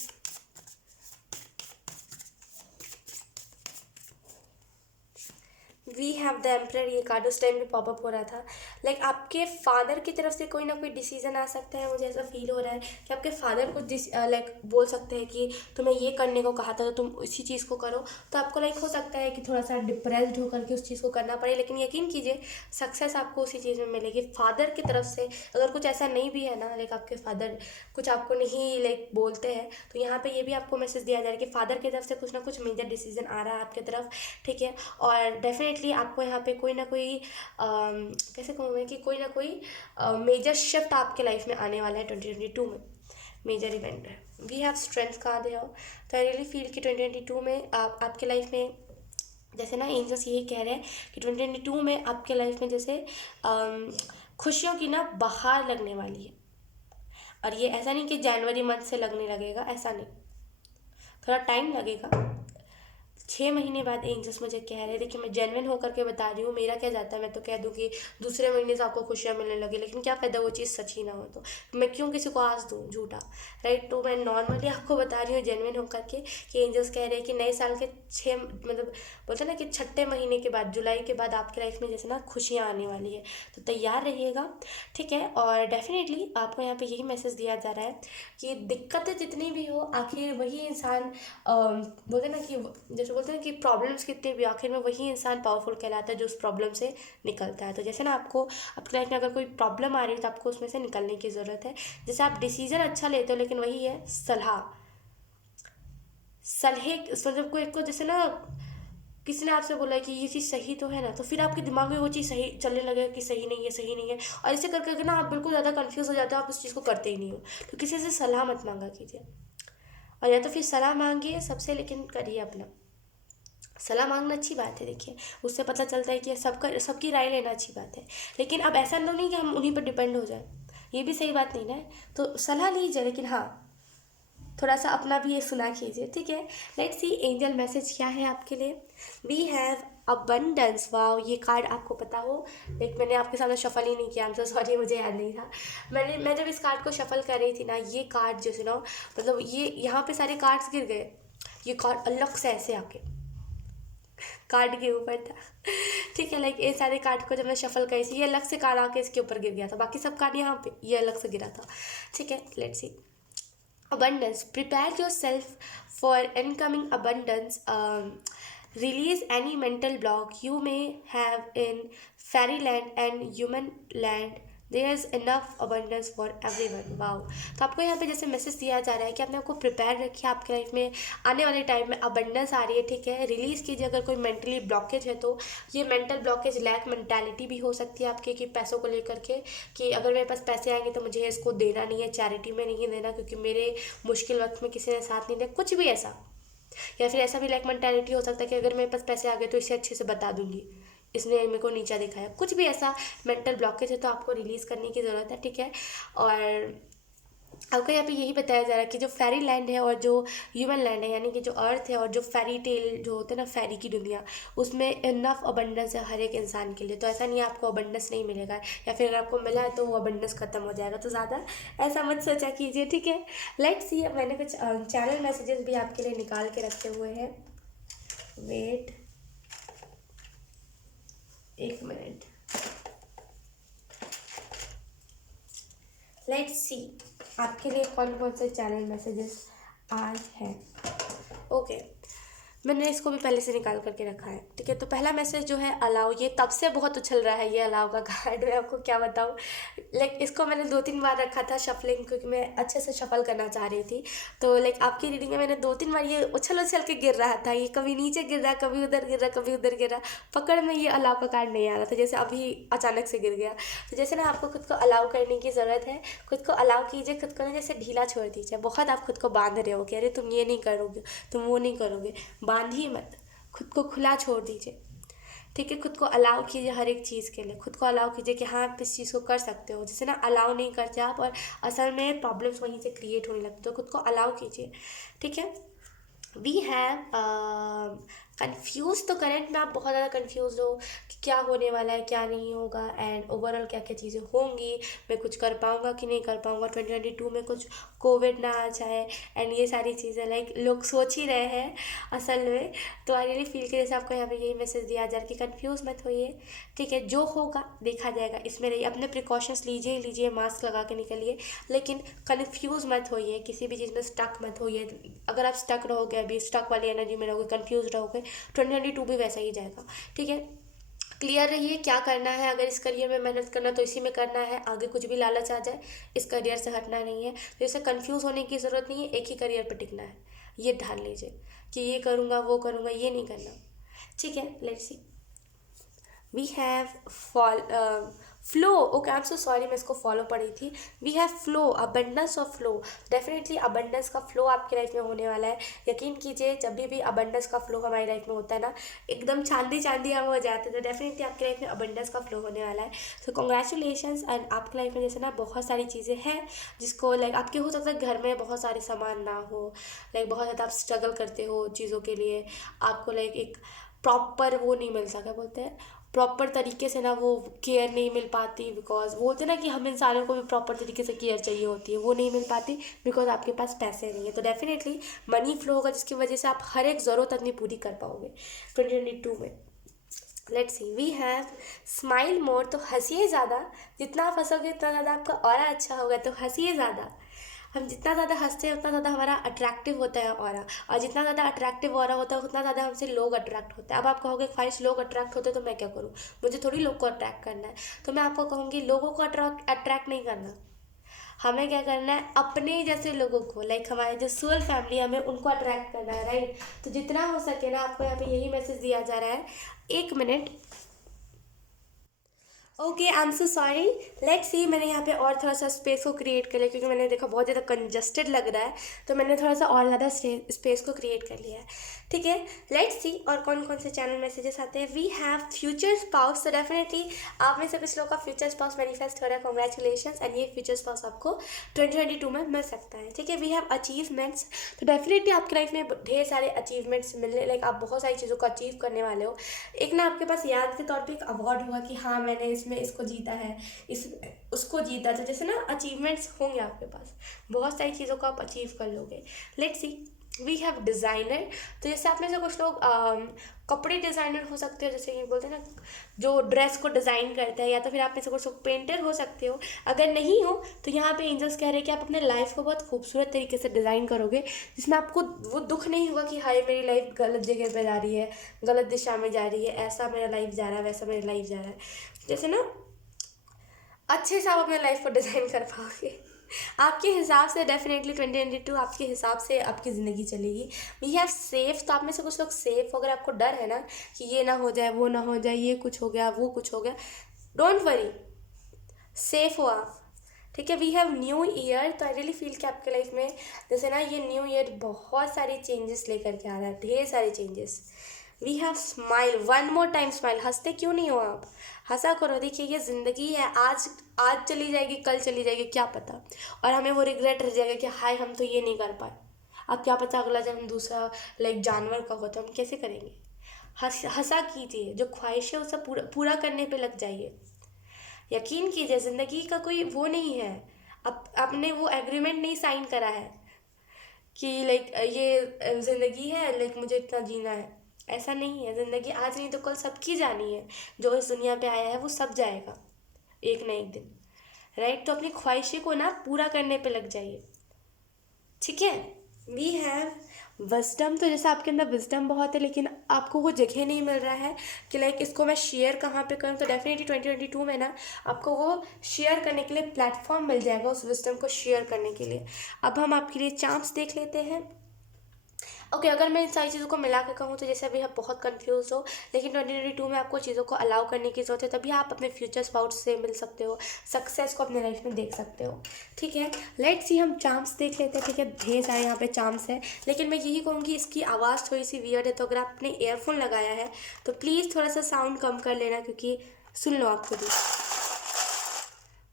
we have the emperor, ये कार्ड उस टाइम पे पॉपअप हो रहा था। लाइक आपके फादर की तरफ से कोई ना कोई डिसीजन आ सकता है। मुझे ऐसा फील हो रहा है कि आपके फादर कुछ लाइक बोल सकते हैं कि तुम्हें ये करने को कहा था तो तुम इसी चीज़ को करो। तो आपको लाइक हो सकता है कि थोड़ा सा डिप्रेस्ड होकर के उस चीज़ को करना पड़े, लेकिन यकीन कीजिए सक्सेस आपको उसी चीज़ में मिलेगी फादर की तरफ से। अगर कुछ ऐसा नहीं भी है ना, लाइक आपके फादर कुछ आपको नहीं लाइक बोलते हैं, तो यहाँ पे ये भी आपको मैसेज दिया जा रहा है कि फादर की तरफ से कुछ ना कुछ मेजर डिसीजन आ रहा है आपकी तरफ। ठीक है, और डेफिनेटली आपको यहाँ पे कोई ना कोई कैसे कहूँ मैं कि कोई ना कोई मेजर शिफ्ट आपके लाइफ में आने वाला है 2022 में। मेजर इवेंट है, वी हैव स्ट्रेंथ कार्ड है। तो आई रियली फील कि 2022 में आपके लाइफ में जैसे ना एंजल्स यही कह रहे हैं कि 2022 में आपके लाइफ में जैसे खुशियों की ना बहार लगने वाली है। और ये ऐसा नहीं कि जनवरी मंथ से लगने लगेगा, ऐसा नहीं, थोड़ा टाइम लगेगा। 6 महीने बाद एंजल्स मुझे कह रहे हैं। देखिए मैं जेन्युइन होकर के बता रही हूँ, मेरा क्या जाता है, मैं तो कह दूँ कि दूसरे महीने से आपको खुशियाँ मिलने लगी, लेकिन क्या फ़ायदा वो चीज़ सच ही ना हो। तो मैं क्यों किसी को आस दूँ झूठा, राइट। तो मैं नॉर्मली आपको बता रही हूँ जेन्युइन होकर के कि एंजल्स कह रहे हैं कि नए साल के 6 मतलब बोलते हैं ना कि 6ठे महीने के बाद, जुलाई के बाद आपकी लाइफ में जैसे ना खुशियाँ आने वाली है। तो तैयार रहिएगा, ठीक है। और डेफिनेटली आपको यहाँ पे यही मैसेज दिया जा रहा है कि दिक्कतें जितनी भी हो, आखिर वही इंसान बोलते हैं ना कि जैसे बोलते हैं कि प्रॉब्लम्स कितने भी, आखिर में वही इंसान पावरफुल कहलाता है जो उस प्रॉब्लम से निकलता है। तो जैसे ना आपको आपकी लाइफ में अगर कोई प्रॉब्लम आ रही है तो आपको उसमें से निकलने की ज़रूरत है। जैसे आप डिसीजन अच्छा लेते हो, लेकिन वही है सलाह, सलहे मतलब कोई को जैसे ना किसी ने आपसे बोला कि ये चीज़ सही तो है ना, तो फिर आपके दिमाग में वो चीज़ सही चलने लगेगा कि सही नहीं है, सही नहीं है। और ऐसे कर करके ना आप बिल्कुल ज़्यादा कंफ्यूज हो जाते हो, आप उस चीज़ को करते ही नहीं हो। तो किसी से सलाह मत मांगा कीजिए, और या तो फिर सलाह मांगिए सबसे, लेकिन करिए अपना। सलाह मांगना अच्छी बात है, देखिए उससे पता चलता है कि सबकी राय लेना अच्छी बात है, लेकिन अब ऐसा तो नहीं कि हम उन्हीं पर डिपेंड हो जाए, ये भी सही बात नहीं ना है। तो सलाह लीजिए, लेकिन हाँ थोड़ा सा अपना भी ये सुना कीजिए, ठीक है। लेट्स सी एंजल मैसेज क्या है आपके लिए। वी हैव अबंडेंस, वाओ, ये कार्ड आपको पता हो। लाइक मैंने आपके सामने शफल ही नहीं किया, आई एम सो सॉरी, मुझे याद नहीं था। मैं जब इस कार्ड को शफल कर रही थी ना, ये कार्ड जो सुनाओ, मतलब ये यहाँ पे सारे कार्ड्स गिर गए, ये कार्ड अलग से ऐसे आके कार्ड के ऊपर था। ठीक है, लाइक ये सारे कार्ड को जब मैं शफल करी थी, ये अलग से कार्ड आके इसके ऊपर गिर गया था, बाकी सब कार्ड यहाँ पे, ये अलग से गिरा था। ठीक है, let's C. Abundance, prepare yourself for incoming abundance. Release any mental block you may have in fairyland and human land. There's enough abundance for everyone. Wow, तो आपको यहाँ पे जैसे मैसेज दिया जा रहा है कि आपने आपको प्रिपेयर रखिए, आपके लाइफ में आने वाले टाइम में अबंडेंस आ रही है। ठीक है, रिलीज़ कीजिए अगर कोई मेंटली ब्लॉकेज है तो। ये मेंटल ब्लॉकेज लैक मेंटालिटी भी हो सकती है आपके, कि पैसों को लेकर के, कि अगर मेरे पास पैसे आएंगे तो मुझे इसको देना नहीं है, चैरिटी में नहीं देना, क्योंकि मेरे मुश्किल वक्त में किसी ने साथ नहीं दिया, कुछ भी ऐसा। या फिर ऐसा भी लाइक मेंटालिटी हो सकता है कि अगर मेरे पास पैसे आ गए तो इसे अच्छे से बता दूंगी, इसने मेरे को नीचा दिखाया, कुछ भी ऐसा मेंटल ब्लॉकेज है तो आपको रिलीज़ करने की ज़रूरत है। ठीक है, और आपको यहाँ पे यही बताया जा रहा है कि जो फेरी लैंड है और जो ह्यूमन लैंड है, यानी कि जो अर्थ है और जो फेरी टेल जो होते हैं ना, फेरी की दुनिया, उसमें इनफ अबंडेंस है हर एक इंसान के लिए। तो ऐसा नहीं है आपको अबंडेंस नहीं मिलेगा, या फिर अगर आपको मिला है तो वो अबंडेंस खत्म हो जाएगा, तो ज़्यादा ऐसा मत सोचा कीजिए। ठीक है, लेट्स सी, मैंने कुछ चैनल मैसेजेस भी आपके लिए निकाल के रखे हुए हैं। वेट एक मिनट, लेट्स सी आपके लिए कौन कौन से चैनल मैसेजेस आज हैं। ओके, मैंने इसको भी पहले से निकाल करके रखा है। ठीक है, तो पहला मैसेज जो है अलाउ, ये तब से बहुत उछल रहा है ये अलाउ का कार्ड, मैं आपको क्या बताऊँ। लाइक इसको मैंने 2-3 बार रखा था शफलिंग, क्योंकि मैं अच्छे से शफल करना चाह रही थी। तो लाइक आपकी रीडिंग में मैंने 2-3 बार ये उछल उछल के गिर रहा था, ये कभी नीचे गिर रहा, कभी उधर गिर रहा, कभी उधर गिर रहा, पकड़ में ये अलाउ का कार्ड नहीं आ रहा था, जैसे अभी अचानक से गिर गया। तो जैसे ना आपको खुद को अलाउ करने की ज़रूरत है, खुद को अलाउ कीजिए, खुद को ना जैसे ढीला छोड़ दीजिए। बहुत आप खुद को बांध रहे हो कि अरे तुम ये नहीं करोगे, तुम वो नहीं करोगे, बांधिए मत, खुद को खुला छोड़ दीजिए। ठीक है, खुद को अलाउ कीजिए हर एक चीज़ के लिए, खुद को अलाउ कीजिए कि हाँ आप इस चीज़ को कर सकते हो। जैसे ना अलाउ नहीं करते आप और असल में प्रॉब्लम्स वहीं से क्रिएट होने लगती, तो खुद को अलाउ कीजिए। ठीक है, वी हैव कन्फ्यूज, तो करंट में आप बहुत ज़्यादा कन्फ्यूज हो कि क्या होने वाला है, क्या नहीं होगा, एंड ओवरऑल क्या क्या चीज़ें होंगी, मैं कुछ कर पाऊँगा कि नहीं कर पाऊँगा, 2022 में कुछ कोविड ना आ जाए, एंड ये सारी चीज़ें लाइक लोग सोच ही रहे हैं असल में। तो आई रियली फील कि जैसे आपको यहाँ पे यही मैसेज दिया जा रहा है कि कन्फ्यूज़ मत होइए। ठीक है, जो होगा देखा जाएगा, इसमें रहिए, अपने प्रिकॉशंस लीजिए, मास्क लगा के निकलिए, लेकिन कन्फ्यूज़ मत होइए, किसी भी चीज़ में स्टक मत होइए। अगर आप स्टक रहोगे, अभी स्टक वाली एनर्जी में रहोगे, कन्फ्यूज रहोगे, 2022 भी वैसा ही जाएगा। ठीक है, क्लियर रहिए क्या करना है। अगर इस करियर में मेहनत करना तो इसी में करना है, आगे कुछ भी लालच आ जाए इस करियर से हटना नहीं है। तो इसे कंफ्यूज होने की ज़रूरत नहीं है, एक ही करियर पर टिकना है, ये ठान लीजिए कि ये करूँगा वो करूँगा, ये नहीं करना। ठीक है, let's see, we have flow, okay, I am so sorry, मैं इसको फॉलो पढ़ी थी। We have flow, abundance of flow, definitely abundance का फ्लो आपकी लाइफ में होने वाला है। यकीन कीजिए, जब भी अबंडेंस का फ्लो हमारी लाइफ में होता है ना, एकदम चांदी चांदी हम हो जाते हैं, तो डेफिनेटली आपकी लाइफ में अबंडेंस का फ्लो होने वाला है। तो कॉन्ग्रेचुलेशंस, एंड आपकी लाइफ में जैसे ना बहुत सारी चीज़ें हैं जिसको लाइक आपके हो सकता है घर में बहुत सारे सामान ना हो, लाइक बहुत ज़्यादा आप स्ट्रगल करते हो चीज़ों के लिए, आपको लाइक एक प्रॉपर वो नहीं मिलता, क्या बोलते हैं, प्रॉपर तरीके से ना वो केयर नहीं मिल पाती, बिकॉज बोलते हैं ना कि हम इंसानों को भी प्रॉपर तरीके से केयर चाहिए होती है, वो नहीं मिल पाती बिकॉज आपके पास पैसे नहीं है। तो डेफिनेटली मनी फ्लो होगा जिसकी वजह से आप हर एक ज़रूरत अपनी पूरी कर पाओगे 2022 में। Let's see, we have smile more, तो हंसिए ज़्यादा, जितना आप हंसोगे उतना ज़्यादा आपका ऑरा अच्छा होगा, तो हंसिए ज़्यादा। हम जितना ज़्यादा हंसते हैं उतना ज़्यादा हमारा अट्रैक्टिव होता है ऑरा, और जितना ज़्यादा अट्रैक्टिव ऑरा होता है उतना ज़्यादा हमसे लोग अट्रैक्ट होते हैं। अब आप कहोगे ख्वाहिश लोग अट्रैक्ट होते हैं तो मैं क्या करूँ, मुझे थोड़ी लोग को अट्रैक्ट करना है। तो मैं आपको कहूँगी लोगों को अट्रैक्ट नहीं करना, हमें क्या करना है, अपने जैसे लोगों को, लाइक हमारे जो सोल फैमिली, हमें उनको अट्रैक्ट करना है, राइट। तो जितना हो सके ना, आपको यहाँ पे यही मैसेज दिया जा रहा है। एक minute, okay, I am so sorry. Let's see, मैंने यहाँ पे और थोड़ा सा स्पेस को क्रिएट कर लिया क्योंकि मैंने देखा बहुत ज़्यादा कंजस्टेड लग रहा है, तो मैंने थोड़ा सा और ज़्यादा स्पेस को क्रिएट कर लिया है। ठीक है, लेट्स सी और कौन कौन से चैनल मैसेजेस आते हैं। वी हैव फ्यूचर स्पाउस, तो डेफिनेटली आप में से कुछ लोग का फ्यूचर स्पाउस मैनिफेस्ट हो रहा है, कॉन्ग्रेचुलेशन। एंड ये फ्यूचर स्पाउस आपको 2022 में मिल सकता है। ठीक है, वी हैव अचीवमेंट्स, तो डेफिनेटली आपकी लाइफ में ढेर सारे अचीवमेंट्स मिलने, लाइक आप बहुत सारी चीज़ों को अचीव करने वाले हो। एक ना आपके पास याद के तौर पे एक अवार्ड होगा कि हाँ मैंने इसमें इसको जीता है, इस उसको जीता, तो जैसे ना अचीवमेंट्स होंगे आपके पास, बहुत सारी चीज़ों को आप अचीव कर लोगे। Let's see, we have designer, तो जैसे आप में से कुछ लोग कपड़े डिज़ाइनर हो सकते हो, जैसे ये बोलते हैं ना जो ड्रेस को डिज़ाइन करता है, या तो फिर आप में से कुछ लोग पेंटर हो सकते हो। अगर नहीं हो तो यहाँ पे एंजल्स कह रहे हैं कि आप अपने लाइफ को बहुत खूबसूरत तरीके से डिज़ाइन करोगे, जिसमें आपको वो दुख नहीं होगा कि हाय मेरी लाइफ गलत जगह पे जा रही है, गलत दिशा में जा रही है, ऐसा मेरा लाइफ जा रहा है, वैसा मेरा लाइफ जा रहा है। जैसे ना अच्छे से आप अपने लाइफ को डिज़ाइन कर पाओगे आपके हिसाब से। डेफिनेटली 2022 आपके हिसाब से आपकी ज़िंदगी चलेगी। वी हैव सेफ, तो आप में से कुछ लोग सेफ हो। अगर आपको डर है ना कि ये ना हो जाए, वो ना हो जाए, ये कुछ हो गया, वो कुछ हो गया, डोंट वरी, सेफ हो आप। ठीक है, वी हैव न्यू ईयर, तो आई रियली फील कि आपके लाइफ में जैसे ना ये न्यू ईयर बहुत सारी चेंजेस लेकर के आ रहा है, ढेर सारे changes. We have smile, one more time smile, हंसते क्यों नहीं हो आप, हंसा करो। देखिए ये ज़िंदगी है, आज आज चली जाएगी, कल चली जाएगी, क्या पता, और हमें वो रिग्रेट रह जाएगा कि हाय हम तो ये नहीं कर पाए। अब क्या पता अगला जन्म दूसरा लाइक जानवर का हो तो हम कैसे करेंगे। हंसा कीजिए, जो ख्वाहिश है उसे पूरा पूरा करने पे लग जाइए। यकीन कीजिए ज़िंदगी का कोई वो नहीं है, अब आपने वो एग्रीमेंट नहीं साइन करा है कि लाइक ये ज़िंदगी है, लाइक मुझे इतना जीना है, ऐसा नहीं है। ज़िंदगी आज नहीं तो कल सबकी जानी है, जो इस दुनिया पे आया है वो सब जाएगा एक ना एक दिन, राइट। तो अपनी ख्वाहिशें को ना पूरा करने पे लग जाइए। ठीक है, वी हैव विजडम, तो जैसे आपके अंदर विजडम बहुत है लेकिन आपको वो जगह नहीं मिल रहा है कि लाइक इसको मैं शेयर कहाँ पे करूँ, तो डेफिनेटली 2022 में ना आपको वो शेयर करने के लिए प्लेटफॉर्म मिल जाएगा, उस विजडम को शेयर करने के लिए। अब हम आपके लिए चांस देख लेते हैं। ओके, अगर मैं इन सारी चीज़ों को मिला के कहूँ तो जैसे अभी आप बहुत कंफ्यूज हो, लेकिन 2022 में आपको चीज़ों को अलाउ करने की ज़रूरत है, तभी आप अपने फ्यूचर स्पाउट्स से मिल सकते हो, सक्सेस को अपने लाइफ में देख सकते हो। ठीक है, लेट्स सी, हम चार्म्स देख लेते हैं। ठीक है, ढेर सारे यहाँ पे चार्म्स है, लेकिन मैं यही कहूँगी इसकी आवाज़ थोड़ी सी वियर्ड है, तो अगर आपने ईयरफोन लगाया है तो प्लीज़ थोड़ा सा साउंड कम कर लेना, क्योंकि सुन लो आप खुद ही,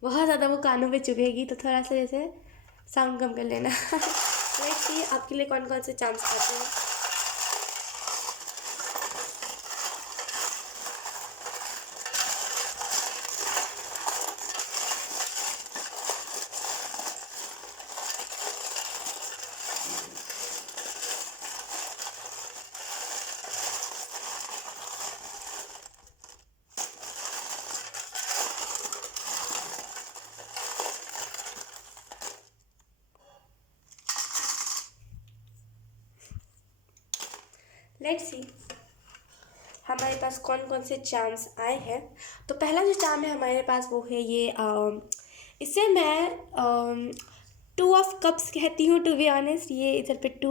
बहुत ज़्यादा वो कानों पे चुभेगी, तो थोड़ा सा जैसे साउंड कम कर लेना लेट्स सी आपके लिए कौन कौन से चार्म्स आते हैं। लेट्स सी हमारे पास कौन कौन से चार्म्स आए हैं। तो पहला जो चार्म है हमारे पास वो है ये इसे मैं 2 ऑफ कप्स कहती हूँ, टू बी ऑनेस्ट। ये इधर पे 2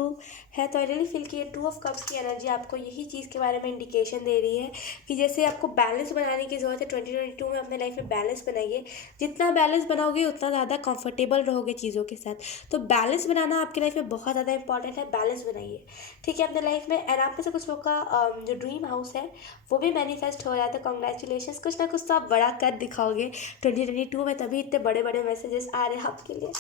है, तो आई रियली फील कि ये 2 ऑफ कप्स की एनर्जी आपको यही चीज़ के बारे में इंडिकेशन दे रही है कि जैसे आपको बैलेंस बनाने की ज़रूरत है। 2022 में अपने लाइफ में बैलेंस बनाइए, जितना बैलेंस बनाओगे उतना ज़्यादा कंफर्टेबल रहोगे चीज़ों के साथ। तो बैलेंस बनाना आपकी लाइफ में बहुत ज़्यादा इंपॉर्टेंट है, बैलेंस बनाइए। ठीक है, अपने लाइफ में। एंड आप में से कुछ लोग का जो ड्रीम हाउस है वो भी मैनिफेस्ट हो रहा है, तो कॉन्ग्रेचुलेशन, कुछ ना कुछ तो आप बड़ा कर दिखाओगे 2022 में, तभी इतने बड़े बड़े मैसेजेस आ रहे हैं आपके लिए।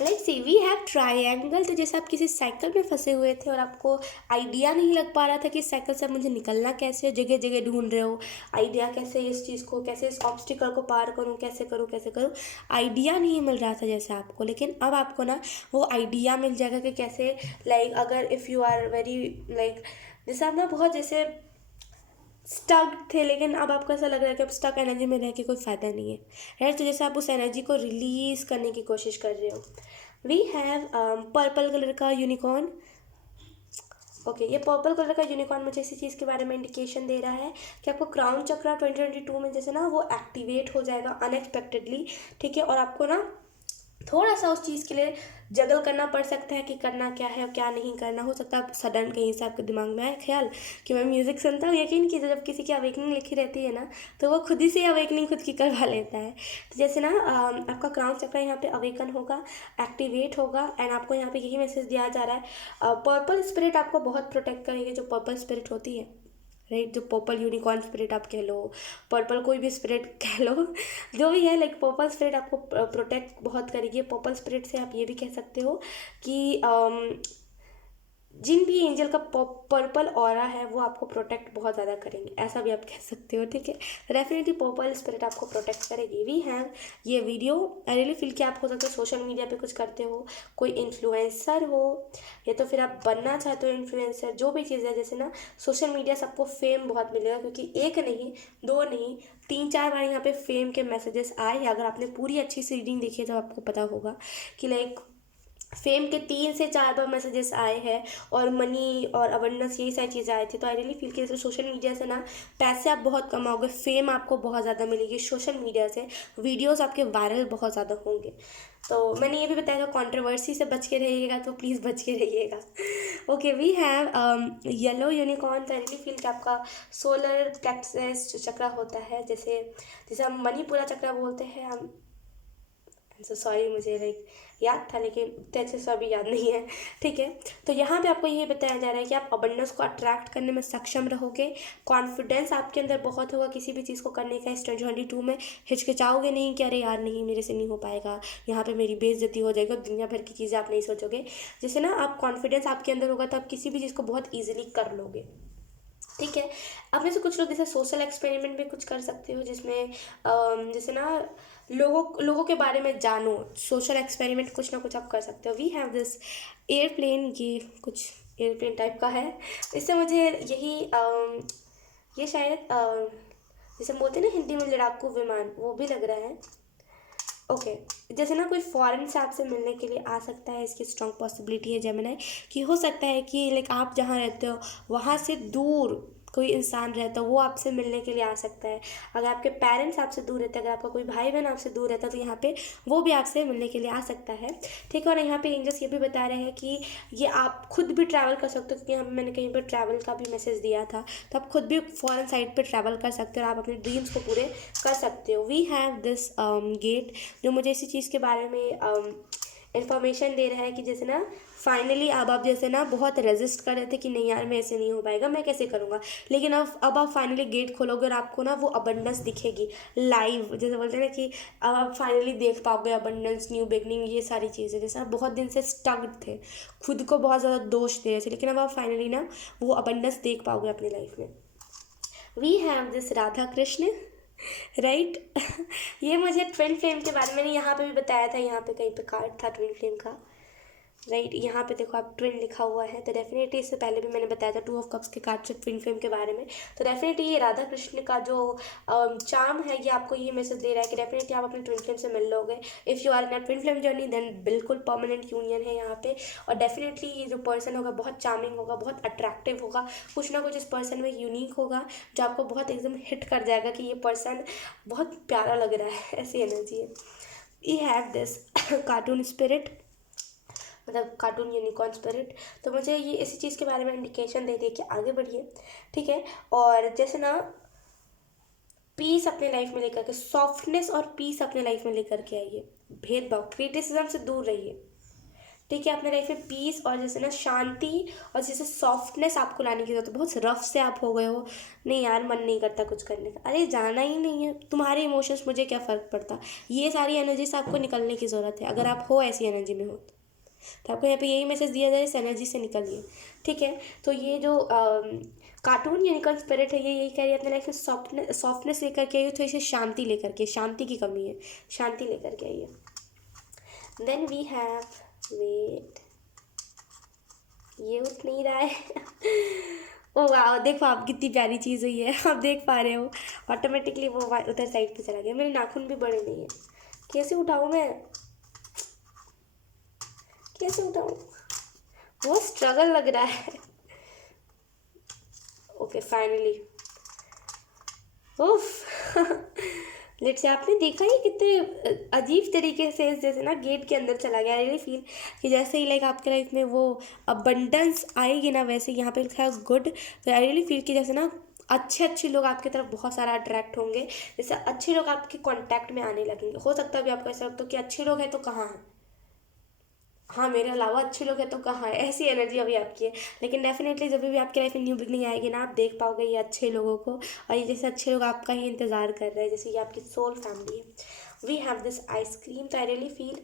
Let's see, we have triangle, तो जैसे आप किसी साइकिल में फंसे हुए थे और आपको आइडिया नहीं लग पा रहा था कि इस साइकिल से मुझे निकलना कैसे, जगह जगह ढूंढ रहे हो आइडिया, कैसे इस चीज़ को, कैसे इस ऑब्स्टिकल को पार करूँ, कैसे करूँ कैसे करूँ, आइडिया नहीं मिल रहा था जैसे आपको। लेकिन अब आपको ना वो आइडिया मिल जाएगा कि कैसे, लाइक अगर if you are very like, जैसे आप ना बहुत जैसे स्टक थे, लेकिन अब आपको ऐसा लग रहा है कि अब स्टक एनर्जी में रह के कोई फ़ायदा नहीं है, राइट। तो जैसे आप उस एनर्जी को रिलीज़ करने की कोशिश कर रहे हो। वी हैव पर्पल कलर का यूनिकॉर्न। ओके, ये पर्पल कलर का यूनिकॉर्न मुझे इसी चीज़ के बारे में इंडिकेशन दे रहा है कि आपको क्राउन चक्रा 2022 में जैसे ना वो एक्टिवेट हो जाएगा अनएक्सपेक्टेडली। ठीक है, और आपको ना थोड़ा सा उस चीज़ के लिए जगल करना पड़ सकता है कि करना क्या है और क्या नहीं करना। हो सकता है सडन कहीं से आपके दिमाग में आए ख्याल कि मैं म्यूज़िक सुनता हूँ। यकीन कीजिए जब किसी की अवेकनिंग लिखी रहती है ना, तो वो खुद ही से अवेकनिंग खुद की करवा लेता है। तो जैसे ना आपका क्राउन चक्र यहाँ पे अवेकन होगा, एक्टिवेट होगा, एंड आपको यहाँ पे यही मैसेज दिया जा रहा है, पर्पल स्पिरिट आपको बहुत प्रोटेक्ट करेगी। जो पर्पल स्पिरिट होती है, राइट, जो पर्पल यूनिकॉर्न स्पिरिट आप कह लो, पर्पल कोई भी स्पिरिट कह लो, जो भी है, लाइक पर्पल स्पिरिट आपको प्रोटेक्ट बहुत करेगी। पर्पल स्पिरिट से आप ये भी कह सकते हो कि जिन भी एंजल का पर्पल ऑरा है वो आपको प्रोटेक्ट बहुत ज़्यादा करेंगे, ऐसा भी आप कह सकते हो। ठीक है, डेफिनेटली पर्पल स्पिरिट आपको प्रोटेक्ट करेगी। वी हैव ये वीडियो, आई रियली फील कि आप हो सकता है सोशल मीडिया पे कुछ करते हो, कोई इन्फ्लुएंसर हो, या तो फिर आप बनना चाहते हो इन्फ्लुएंसर, जो भी चीज़ है। जैसे ना सोशल मीडिया से आपको फेम बहुत मिलेगा, क्योंकि एक नहीं, दो नहीं, 3-4 बार यहाँ पे फेम के मैसेजेस आए। अगर आपने पूरी अच्छी सी रीडिंग देखी है तो आपको पता होगा कि लाइक फेम के 3 से 4 बार मैसेजेस आए हैं, और मनी और अवेयरनेस यही सारी चीज़ें आई थी। तो आई रियली फील कि जैसे सोशल मीडिया से ना पैसे आप बहुत कमाओगे, फेम आपको बहुत ज़्यादा मिलेगी सोशल मीडिया से, वीडियोस आपके वायरल बहुत ज़्यादा होंगे। तो मैंने ये भी बताया था कंट्रोवर्सी से बच के रहिएगा, तो प्लीज़ बच के रहिएगा। Okay, we have yellow unicorn. तो आई रियली फील कि आपका सोलर प्लेक्सस जो चक्र होता है, जैसे जैसे हम मणिपुरा चक्र बोलते हैं, हम सॉरी मुझे लाइक याद था लेकिन उतने अच्छे से अभी याद नहीं है। ठीक है, तो यहाँ पे आपको ये बताया जा रहा है कि आप अबंडेंस को अट्रैक्ट करने में सक्षम रहोगे। कॉन्फिडेंस आपके अंदर बहुत होगा किसी भी चीज़ को करने का। इस 2022 में हिचकिचाओगे नहीं कि अरे यार नहीं, मेरे से नहीं हो पाएगा, यहाँ पे मेरी बेइज्जती हो जाएगी, और दुनिया भर की चीज़ें आप नहीं सोचोगे। जैसे ना आप कॉन्फिडेंस आपके अंदर होगा तो आप किसी भी चीज़ को बहुत ईजिली कर लोगे। ठीक है, अब में से कुछ लोग जैसे सोशल एक्सपेरिमेंट भी कुछ कर सकते हो, जिसमें जैसे ना लोगों के बारे में जानो। सोशल एक्सपेरिमेंट कुछ ना कुछ आप कर सकते हो। वी हैव दिस एयरप्लेन, ये कुछ एयरप्लेन टाइप का है। इससे मुझे यही ये शायद जैसे बोलते हैं ना हिंदी में लड़ाकू विमान, वो भी लग रहा है। ओके, जैसे ना कोई फॉरेन से आपसे मिलने के लिए आ सकता है, इसकी स्ट्रॉन्ग पॉसिबिलिटी है जेमिनाई, कि हो सकता है कि लाइक आप जहाँ रहते हो वहाँ से दूर कोई इंसान रहता है, वो आपसे मिलने के लिए आ सकता है। अगर आपके पेरेंट्स आपसे दूर रहते हैं, अगर आपका कोई भाई बहन आपसे दूर रहता है, तो यहाँ पे वो भी आपसे मिलने के लिए आ सकता है। ठीक है, और यहाँ पे एंजल्स ये भी बता रहे हैं कि ये आप खुद भी ट्रैवल कर सकते हो, क्योंकि हम मैंने कहीं पर ट्रैवल का भी मैसेज दिया था। तो आप खुद भी फॉरेन साइड पर ट्रैवल कर सकते हो और आप अपने ड्रीम्स को पूरे कर सकते हो। वी हैव दिस गेट, जो मुझे इसी चीज़ के बारे में इन्फॉर्मेशन दे रहा है कि जैसे ना फाइनली अब आप जैसे ना बहुत रेजिस्ट कर रहे थे कि नहीं यार मैं ऐसे नहीं हो पाएगा, मैं कैसे करूँगा, लेकिन अब आप फाइनली गेट खोलोगे और आपको ना वो अबंडेंस दिखेगी लाइव। जैसे बोलते हैं ना कि अब आप फाइनली देख पाओगे अबंडेंस, न्यू बिगनिंग, ये सारी चीज़ें। जैसे आप बहुत दिन से स्टक्ड थे, खुद को बहुत ज़्यादा दोष दे रहे थे, लेकिन अब आप फाइनली ना वो अबंडेंस देख पाओगे अपनी लाइफ में। We have this Radha Krishna, right. ये मुझे ट्विन फ्लेम के बारे में मैंने यहाँ पे भी बताया था, यहाँ पे कहीं पे कार्ड था ट्विन फ्लेम का, राइट। यहाँ पे देखो आप ट्विन लिखा हुआ है, तो डेफिनेटली इससे पहले भी मैंने बताया था 2 ऑफ कप्स के कार्ड से ट्विन फ्लेम के बारे में। तो डेफिनेटली ये राधा कृष्ण का जो चार्म है, ये आपको ये मैसेज दे रहा है कि डेफिनेटली आप अपने ट्विन फ्लेम से मिल लोगे। If you are in a twin flame journey then बिल्कुल परमानेंट यूनियन है यहाँ पे। और डेफिनेटली ये जो पर्सन होगा बहुत चार्मिंग होगा, बहुत अट्रैक्टिव होगा, कुछ ना कुछ इस पर्सन में यूनिक होगा जो आपको बहुत एकदम हिट कर जाएगा कि ये पर्सन बहुत प्यारा लग रहा है, ऐसी एनर्जी है। We have this cartoon spirit, मतलब कार्टून यूनिकॉर्न स्पिरिट। तो मुझे ये इसी चीज़ के बारे में इंडिकेशन दे कि आगे बढ़िए। ठीक है, और जैसे ना पीस अपने लाइफ में लेकर के, सॉफ्टनेस और पीस अपने लाइफ में लेकर के आइए। भेदभाव, क्रिटिसिज्म से दूर रहिए। ठीक है, अपने लाइफ में पीस और जैसे ना शांति और जैसे सॉफ्टनेस आपको लाने की जरूरत है। बहुत रफ से आप हो गए हो, नहीं यार मन नहीं करता कुछ करने का, अरे जाना ही नहीं है, तुम्हारे इमोशंस मुझे क्या फ़र्क पड़ता। ये सारी एनर्जी से आपको निकलने की ज़रूरत है, अगर आप हो ऐसी एनर्जी में हो तो आपको यहाँ पे यही मैसेज दिया जाए, इस एनर्जी से निकलिए। ठीक है, तो ये जो कार्टून यूनिकॉर्न स्पिरिट है, ये यही कह रही है अपने लाइफ में सॉफ्टनेस लेकर के आइए, थोड़ी सी शांति लेकर के, शांति की कमी है, शांति लेकर के आइए। देन वी हैव, वेट, ये उठ नहीं रहा है। ओ वाह, देखो आप कितनी प्यारी चीज़ हुई है, आप देख पा रहे हो ऑटोमेटिकली वो उधर साइड पे चला गया। मेरे नाखून भी बड़े नहीं है, कैसे उठाऊँ मैं, कैसे उठाऊँ, बहुत स्ट्रगल लग रहा है। ओके फाइनली, उफ। लेट्स से आपने देखा ही कितने अजीब तरीके से जैसे ना गेट के अंदर चला गया। आई रियली फील कि जैसे ही लाइक आपके लाइफ में वो अबंडेंस आएगी ना, वैसे यहाँ पे लिखा है गुड। तो आई रियली फील कि जैसे ना अच्छे अच्छे लोग आपकी तरफ बहुत सारा अट्रैक्ट होंगे, जैसे अच्छे लोग आपके कांटेक्ट में आने लगेंगे। हो सकता है अभी आपको ऐसा लगता हो कि अच्छे लोग हैं तो कहाँ हैं, हाँ मेरे अलावा अच्छे लोग हैं तो कहाँ है, ऐसी एनर्जी अभी आपकी है। लेकिन डेफिनेटली जब भी आपकी लाइफ में न्यू बिगनिंग आएगी ना, आप देख पाओगे ये अच्छे लोगों को, और ये जैसे अच्छे लोग आपका ही इंतज़ार कर रहे हैं, जैसे ये आपकी सोल फैमिली है। We have this ice cream. तो आई रियली फील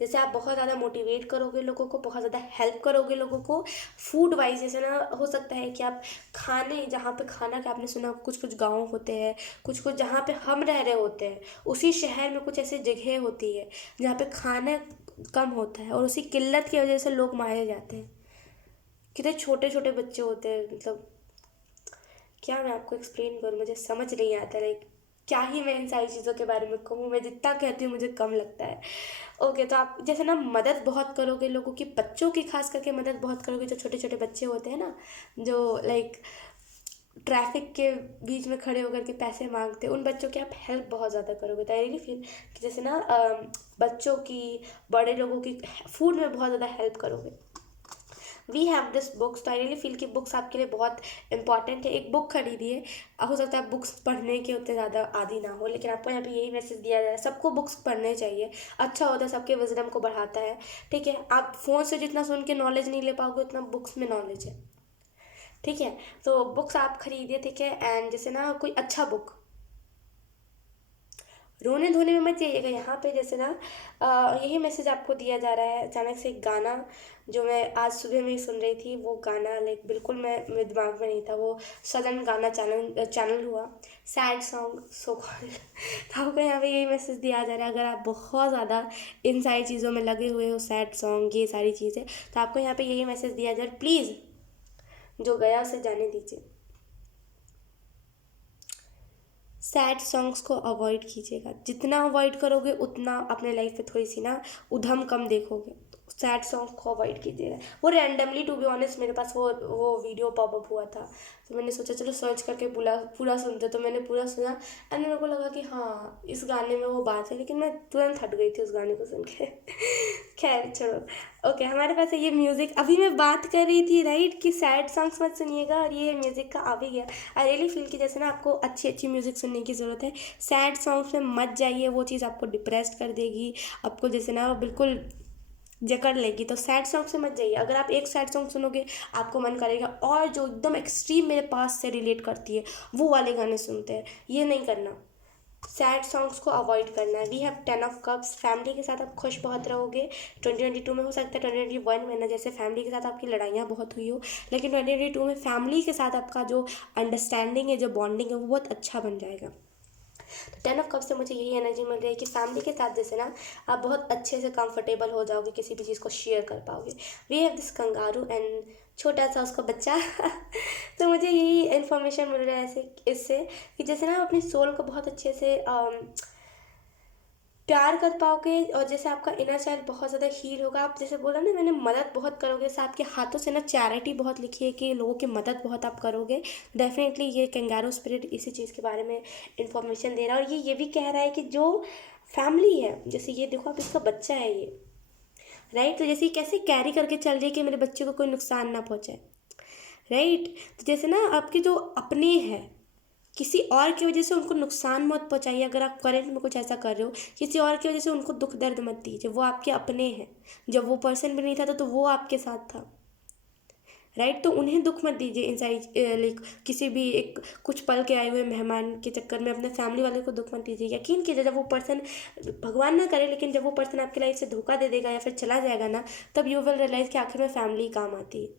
जैसे आप बहुत ज़्यादा मोटिवेट करोगे लोगों को, बहुत ज़्यादा हेल्प करोगे लोगों को फूड वाइज। जैसे ना हो सकता है कि आप खाने, जहाँ पे खाना का आपने सुना कुछ कुछ गाँव होते हैं, कुछ कुछ जहाँ पे हम रह रहे होते हैं उसी शहर में कुछ ऐसी जगह होती है जहाँ पे खाना कम होता है, और उसी किल्लत की वजह से लोग मारे जाते हैं। कितने छोटे छोटे बच्चे होते हैं, मतलब क्या मैं आपको एक्सप्लेन करूँ, मुझे समझ नहीं आता। लाइक क्या ही मैं इन सारी चीज़ों के बारे में कहूँ, मैं जितना कहती हूँ मुझे कम लगता है। ओके, तो आप जैसे ना मदद बहुत करोगे लोगों की, बच्चों की खास करके मदद बहुत करोगे। जो छोटे छोटे बच्चे होते हैं ना, जो लाइक ट्रैफिक के बीच में खड़े होकर के पैसे मांगते हैं, उन बच्चों की आप हेल्प बहुत ज़्यादा करोगे। तो आई रियली फील कि जैसे ना बच्चों की, बड़े लोगों की फूड में बहुत ज़्यादा हेल्प करोगे। We have this books. तो आई रियली फील कि बुक्स आपके लिए बहुत इंपॉर्टेंट है। एक बुक खरीदिए। हो सकता है आप बुक्स पढ़ने के उतने ज़्यादा आदी ना हो, लेकिन आपको यहाँ पे यही मैसेज दिया जाए, सबको बुक्स पढ़ने चाहिए। अच्छा होता है, सबके विजडम को बढ़ाता है। ठीक है, आप फ़ोन से जितना सुन के नॉलेज नहीं ले पाओगे उतना बुक्स में नॉलेज है। ठीक है, तो बुक्स आप खरीदिए। ठीक है, एंड जैसे ना कोई अच्छा बुक, रोने धोने में मत जाइएगा। यहाँ पे जैसे ना यही मैसेज आपको दिया जा रहा है। अचानक से एक गाना जो मैं आज सुबह में ही सुन रही थी, वो गाना लाइक बिल्कुल मेरे दिमाग में नहीं था, वो सडन गाना चैनल चैनल हुआ, सैड सॉन्ग सो कॉल्ड। तो आपको यहाँ पे यही मैसेज दिया जा रहा है, अगर आप बहुत ज़्यादा इन सारी चीज़ों में लगे हुए हो, सैड सॉन्ग ये सारी चीज़ें, तो आपको यहाँ पे यही मैसेज दिया जा रहा है, प्लीज़ जो गया उसे जाने दीजिए। सैड सॉन्ग्स को अवॉइड कीजिएगा। जितना अवॉइड करोगे उतना अपने लाइफ में थोड़ी सी ना उधम कम देखोगे। सैड सॉन्ग को अवॉइड कीजिएगा। वो रैंडमली टू बी ऑनेस्ट मेरे पास वो वीडियो पॉपअप हुआ था, तो मैंने सोचा चलो सर्च करके पूरा पूरा सुनते। तो मैंने पूरा सुना एंड मेरे को लगा कि हाँ इस गाने में वो बात है, लेकिन मैं तुरंत हट गई थी उस गाने को सुन के। खैर छोड़ो। ओके, हमारे पास है ये म्यूज़िक। अभी मैं बात कर रही थी राइट कि सैड सॉन्ग्स मत सुनिएगा, और ये म्यूज़िक का आ भी गया। आई रियली फील कि जैसे ना आपको अच्छी अच्छी म्यूज़िक सुनने की ज़रूरत है। सैड सॉन्ग्स में मत जाइए, वो चीज़ आपको डिप्रेस्ड कर देगी, आपको जैसे ना बिल्कुल जकड़ लेगी। तो सैड सॉन्ग से मत जाइए। अगर आप एक सैड सॉन्ग सुनोगे आपको मन करेगा और जो एकदम एक्सट्रीम मेरे पास से रिलेट करती है वो वाले गाने सुनते हैं, ये नहीं करना। सैड सॉन्ग्स को अवॉइड करना है। We have 10 of cups. Family के साथ आप खुश बहुत रहोगे 2022 में। हो सकता है 2021 में ना जैसे फैमिली के साथ आपकी लड़ाइयाँ बहुत हुई हो, लेकिन 2022 में फैमिली के साथ आपका जो अंडरस्टैंडिंग है, जो बॉन्डिंग है, वो बहुत अच्छा बन जाएगा। तो 10 ऑफ कप से मुझे यही एनर्जी मिल रही है कि फैमिली के साथ जैसे ना आप बहुत अच्छे से कंफर्टेबल हो जाओगे, किसी भी चीज़ को शेयर कर पाओगे। We have this kangaroo and छोटा सा उसका बच्चा। तो मुझे यही इन्फॉर्मेशन मिल रहा है ऐसे इससे कि जैसे ना आप अपनी सोल को बहुत अच्छे से प्यार कर पाओगे, और जैसे आपका इनर चाइल्ड बहुत ज़्यादा हील होगा। आप जैसे बोला ना मैंने, मदद बहुत करोगे। जैसे आपके हाथों से ना चैरिटी बहुत लिखी है कि लोगों की मदद बहुत आप करोगे। डेफिनेटली ये कैंगारू स्पिरिट इसी चीज़ के बारे में इंफॉर्मेशन दे रहा है, और ये भी कह रहा है कि जो फैमिली है, जैसे ये देखो आप, इसका बच्चा है ये राइट, तो जैसे ये कैसे कैरी करके चल रही है कि मेरे बच्चे को कोई नुकसान ना पहुँचे राइट। तो जैसे ना आपके जो अपने हैं, किसी और की वजह से उनको नुकसान मत पहुंचाइए। अगर आप करंट में कुछ ऐसा कर रहे हो, किसी और की वजह से उनको दुख दर्द मत दीजिए। वो आपके अपने हैं। जब वो पर्सन भी नहीं था तो वो आपके साथ था राइट। तो उन्हें दुख मत दीजिए इन सारी लाइक किसी भी एक कुछ पल के आए हुए मेहमान के चक्कर में अपने फैमिली वाले को दुख मत दीजिए। यकीन कीजिए जब वो पर्सन, भगवान ना करे लेकिन जब वो पर्सन आपकी लाइफ से धोखा दे देगा या फिर चला जाएगा ना, तब यू विल रियलाइज़ कि आखिर में फैमिली काम आती है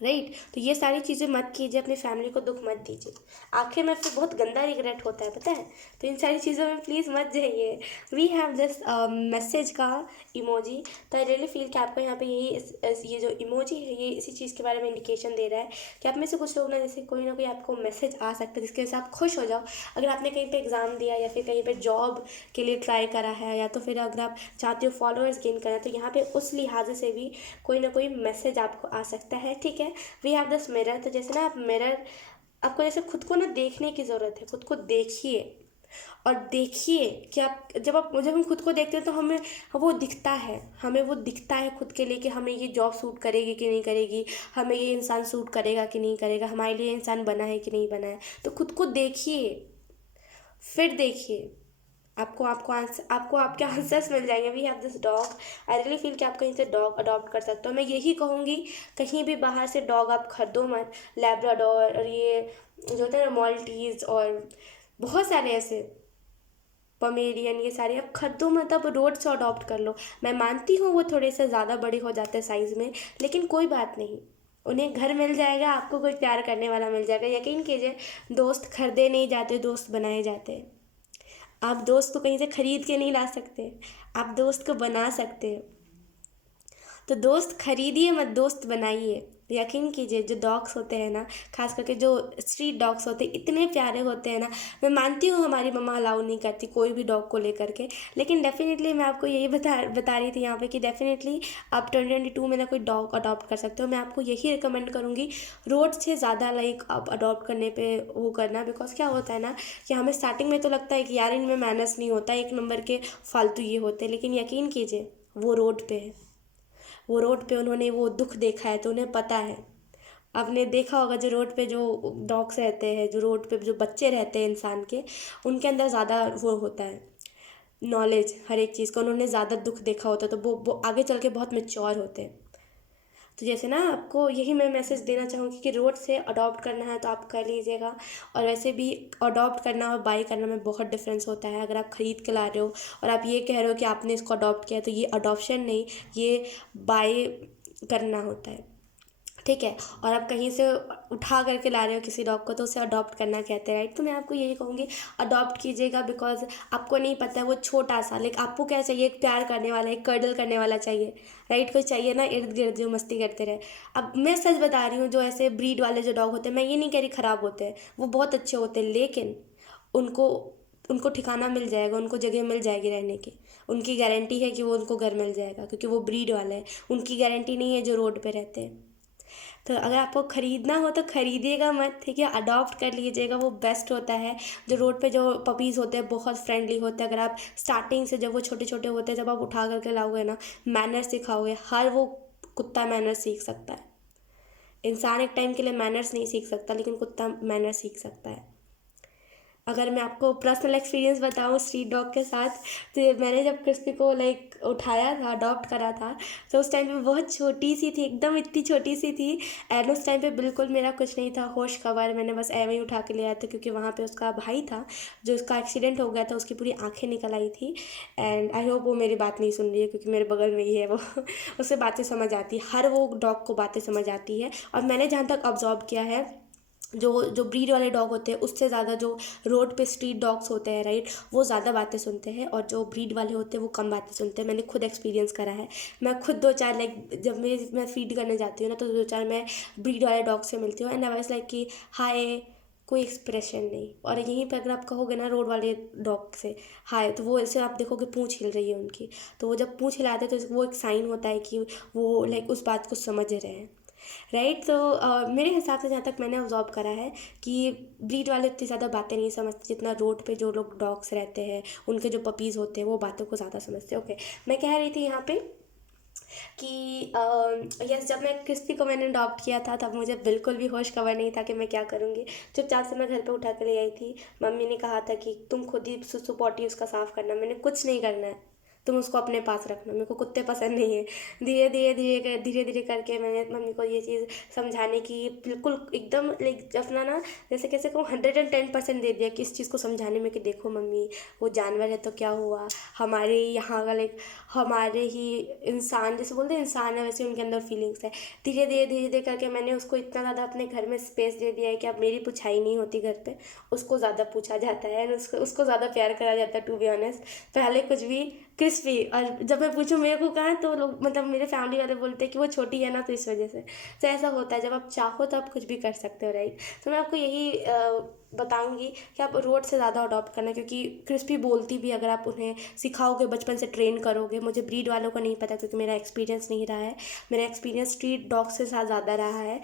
राइट। तो ये सारी चीज़ें मत कीजिए, अपनी फैमिली को दुख मत दीजिए। आखिर में फिर बहुत गंदा रिग्रेट होता है पता है। तो इन सारी चीज़ों में प्लीज़ मत जाइए। वी हैव दिस मैसेज का इमोजी। तो आई रियली फील कि आपको यहाँ पे यही ये जो इमोजी है ये इसी चीज़ के बारे में इंडिकेशन दे रहा है कि आप में से कुछ लोग ना जैसे कोई ना कोई आपको मैसेज आ सकता है जिसकी वजह से आप खुश हो जाओ। अगर आपने कहीं पर एग्ज़ाम दिया या फिर कहीं पर जॉब के लिए ट्राई करा है, या तो फिर अगर आप चाहते हो फॉलोअर्स गेन करना, तो यहाँ पे उस लिहाज से भी कोई ना कोई मैसेज आपको आ सकता है। ठीक है, वी हैव दिस मिरर। तो जैसे ना आप मिरर, आपको जैसे खुद को ना देखने की ज़रूरत है, खुद को देखिए। और देखिए कि आप जब हम खुद को देखते हैं तो हमें वो दिखता है, खुद के लिए कि हमें ये जॉब सूट करेगी कि नहीं करेगी, हमें ये इंसान सूट करेगा कि नहीं करेगा, हमारे लिए इंसान बना है कि नहीं बना है। तो खुद को देखिए, फिर देखिए, आपको आपके आंसर्स मिल जाएंगे। We have this dog, I really feel कि आप कहीं से डॉग अडॉप्ट कर सकते हो। मैं यही कहूँगी, कहीं भी बाहर से डॉग आप खरीदो मत। लैब्राडोर और ये जो होते हैं मॉल्टीज़ और बहुत सारे ऐसे पमेरियन, ये सारे अब खरीदो मत, अब रोड से अडॉप्ट कर लो। मैं मानती हूँ वो थोड़े से ज़्यादा बड़े हो जाते हैं साइज़ में, लेकिन कोई बात नहीं, उन्हें घर मिल जाएगा, आपको कोई प्यार करने वाला मिल जाएगा। यकीन कीजिए, दोस्त खरीदे नहीं जाते, दोस्त बनाए जाते हैं। आप दोस्त को कहीं से खरीद के नहीं ला सकते, आप दोस्त को बना सकते हो। तो दोस्त खरीदिए मत, दोस्त बनाइए। यकीन कीजिए, जो डॉग्स होते हैं ना, खास करके जो स्ट्रीट डॉग्स होते हैं, इतने प्यारे होते हैं ना। मैं मानती हूँ हमारी मम्मा अलाउ नहीं करती कोई भी डॉग को लेकर के, लेकिन डेफिनेटली मैं आपको यही बता रही थी यहाँ पे कि डेफिनेटली आप 2022 में ना कोई डॉग अडॉप्ट कर सकते हो। मैं आपको यही रिकमेंड करूँगी, रोड से ज़्यादा लाइक आप अडॉप्ट करने पे वो करना। बिकॉज क्या होता है ना कि हमें स्टार्टिंग में तो लगता है कि यार इनमें मैनर्स नहीं होता, एक नंबर के फालतू ये होते हैं, लेकिन यकीन कीजिए वो रोड पे है, वो रोड पे उन्होंने वो दुख देखा है तो उन्हें पता है। आपने देखा होगा जो रोड पे जो डॉग्स रहते हैं, जो रोड पे जो बच्चे रहते हैं इंसान के, उनके अंदर ज़्यादा वो होता है नॉलेज हर एक चीज़ का, उन्होंने ज़्यादा दुख देखा होता है, तो वो आगे चल के बहुत मैच्योर होते हैं। तो जैसे ना, आपको यही मैं मैसेज देना चाहूँगी कि रोड से अडॉप्ट करना है तो आप कर लीजिएगा। और वैसे भी अडॉप्ट करना और बाई करना में बहुत डिफरेंस होता है। अगर आप ख़रीद के ला रहे हो और आप ये कह रहे हो कि आपने इसको अडॉप्ट किया, तो ये अडॉप्शन नहीं, ये बाई करना होता है, ठीक है। और आप कहीं से उठा करके ला रहे हो किसी डॉग को, तो उसे अडॉप्ट करना कहते हैं, राइट। तो मैं आपको यही कहूँगी, अडॉप्ट कीजिएगा। बिकॉज आपको नहीं पता है वो छोटा सा, लेकिन आपको क्या चाहिए, एक प्यार करने वाला, एक कर्डल करने वाला चाहिए, राइट। कोई चाहिए ना इर्द गिर्द जो मस्ती करते रहे। अब मैं सच बता रही हूँ, जो ऐसे ब्रीड वाले जो डॉग होते हैं, मैं ये नहीं कह रही ख़राब होते हैं, वो बहुत अच्छे होते हैं, लेकिन उनको उनको ठिकाना मिल जाएगा, उनको जगह मिल जाएगी रहने की। उनकी गारंटी है कि वो उनको घर मिल जाएगा, क्योंकि वो ब्रीड वाले हैं। उनकी गारंटी नहीं है जो रोड पे रहते हैं। तो अगर आपको ख़रीदना हो तो ख़रीदिएगा मत, ठीक है, अडॉप्ट कर लीजिएगा, वो बेस्ट होता है। जो रोड पे जो पपीज़ होते हैं बहुत फ्रेंडली होते हैं। अगर आप स्टार्टिंग से, जब वो छोटे छोटे होते हैं, जब आप उठा करके लाओगे ना, मैनर सिखाओगे, हर वो कुत्ता मैनर सीख सकता है। इंसान एक टाइम के लिए मैनर्स नहीं सीख सकता, लेकिन कुत्ता मैनर सीख सकता है। अगर मैं आपको पर्सनल एक्सपीरियंस बताऊँ स्ट्रीट डॉग के साथ, तो मैंने जब क्रिस्पी को लाइक उठाया था, अडॉप्ट करा था, तो उस टाइम पे बहुत छोटी सी थी, एकदम इतनी छोटी सी थी। एंड उस टाइम पे बिल्कुल मेरा कुछ नहीं था, होश खबर, मैंने बस ऐਵੇਂ ही उठा के ले आया था, क्योंकि वहाँ पे उसका भाई था, जो उसका एक्सीडेंट हो गया था, उसकी पूरी आँखें निकल आई थी। एंड आई होप वो मेरी बात नहीं सुन रही है, क्योंकि मेरे बगल में ही है वो उसे बातें समझ आती है, हर वो डॉग को बातें समझ आती है। और मैंने जहाँ तक ऑब्जॉर्व किया है, जो जो ब्रीड वाले डॉग होते हैं उससे ज़्यादा जो रोड पे स्ट्रीट डॉग्स होते हैं, राइट, वो ज़्यादा बातें सुनते हैं, और जो ब्रीड वाले होते हैं वो कम बातें सुनते हैं। मैंने खुद एक्सपीरियंस करा है। मैं खुद दो चार लाइक, जब मैं फीड करने जाती हूँ ना, तो दो चार मैं ब्रीड वाले डॉग से मिलती हूँ, एंड आई वाज लाइक कि हाय, कोई एक्सप्रेशन नहीं। और यहीं पर अगर आप कहोगे ना रोड वाले डॉग से हाय, तो वो ऐसे आप देखोगे पूँछ हिल रही है उनकी, तो वो जब पूँछ हिलाते हैं तो वो एक साइन होता है कि वो लाइक उस बात को समझ रहे हैं, राइट। तो मेरे हिसाब से, जहाँ तक मैंने ऑब्जॉर्व करा है, कि ब्रीड वाले इतनी ज़्यादा बातें नहीं समझते जितना रोड पे जो लोग डॉग्स रहते हैं, उनके जो पपीज़ होते हैं, वो बातों को ज़्यादा समझते हैं। ओके, मैं कह रही थी यहाँ पे कि यस, जब मैं क्रिस्पी को मैंने अडॉप्ट किया था, तब मुझे बिल्कुल भी होश खबर नहीं था कि मैं क्या करूँगी। चुपचाप से मैं घर पे उठा के ले आई थी। मम्मी ने कहा था कि तुम खुद ही सुसु पॉटी उसका साफ़ करना। मैंने कुछ नहीं करना है, तुम उसको अपने पास रखना, मेरे को कुत्ते पसंद नहीं है। धीरे धीरे करके मैंने मम्मी को ये चीज़ समझाने की बिल्कुल एकदम लाइक अपना ना, जैसे कैसे कहूँ, 110% दे दिया कि इस चीज़ को समझाने में, कि देखो मम्मी, वो जानवर है तो क्या हुआ, हमारे यहाँ का लाइक, हमारे ही इंसान, जैसे बोलते हैं इंसान है, वैसे उनके अंदर फीलिंग्स है। धीरे धीरे करके मैंने उसको इतना ज़्यादा अपने घर में स्पेस दे दिया है कि अब मेरी पुछाई नहीं होती घर पे, उसको ज़्यादा पूछा जाता है, उसको ज़्यादा प्यार करा जाता है, टू बी ऑनेस्ट। पहले कुछ भी क्रिस्पी, और जब मैं पूछूं मेरे को कहाँ, तो लोग मतलब मेरे फैमिली वाले बोलते हैं कि वो छोटी है ना, तो इस वजह से। तो ऐसा होता है, जब आप चाहो तो आप कुछ भी कर सकते हो, राइट। तो मैं आपको यही बताऊंगी कि आप रोड से ज़्यादा अडॉप्ट करना, क्योंकि क्रिस्पी बोलती भी, अगर आप उन्हें सिखाओगे, बचपन से ट्रेन करोगे। मुझे ब्रीड वालों का नहीं पता, क्योंकि मेरा एक्सपीरियंस नहीं रहा है। मेरा एक्सपीरियंस स्ट्रीट डॉग से साथ ज़्यादा रहा है।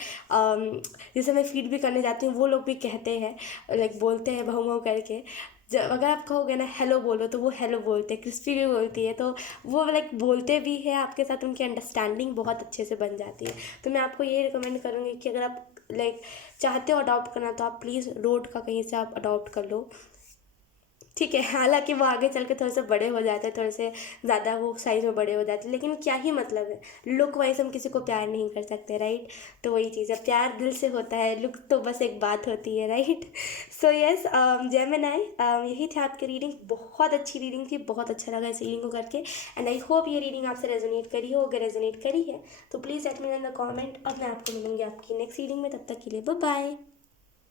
जैसे मैं फीड भी करने जाती हूँ, वो लोग भी कहते हैं, लाइक बोलते हैं भाव भाव करके, जब अगर आप कहोगे ना हेलो बोलो तो वो हेलो बोलते हैं, क्रिस्पी भी बोलती है, तो वो लाइक बोलते भी है आपके साथ, उनकी अंडरस्टैंडिंग बहुत अच्छे से बन जाती है। तो मैं आपको ये रिकमेंड करूँगी कि अगर आप लाइक चाहते हो अडॉप्ट करना तो आप प्लीज़ रोड का कहीं से आप अडॉप्ट कर लो, ठीक है। हालांकि वो आगे चल के थोड़े से बड़े हो जाते हैं, थोड़े से ज़्यादा वो साइज़ में बड़े हो जाते हैं, लेकिन क्या ही मतलब है, लुक वाइज हम किसी को प्यार नहीं कर सकते, राइट। तो वही चीज़ है, प्यार दिल से होता है, लुक तो बस एक बात होती है, राइट। सो यस जेमिनी, यही थी आपकी रीडिंग, बहुत अच्छी रीडिंग थी, बहुत अच्छा लगा इस रीडिंग को करके, एंड आई होप ये रीडिंग आपसे रेजोनेट करी हो। अगर रेजोनेट करी है तो please let me know in the comment, और मैं आपको मिलूंगी आपकी नेक्स्ट रीडिंग में। तब तक के लिए बाय बाय।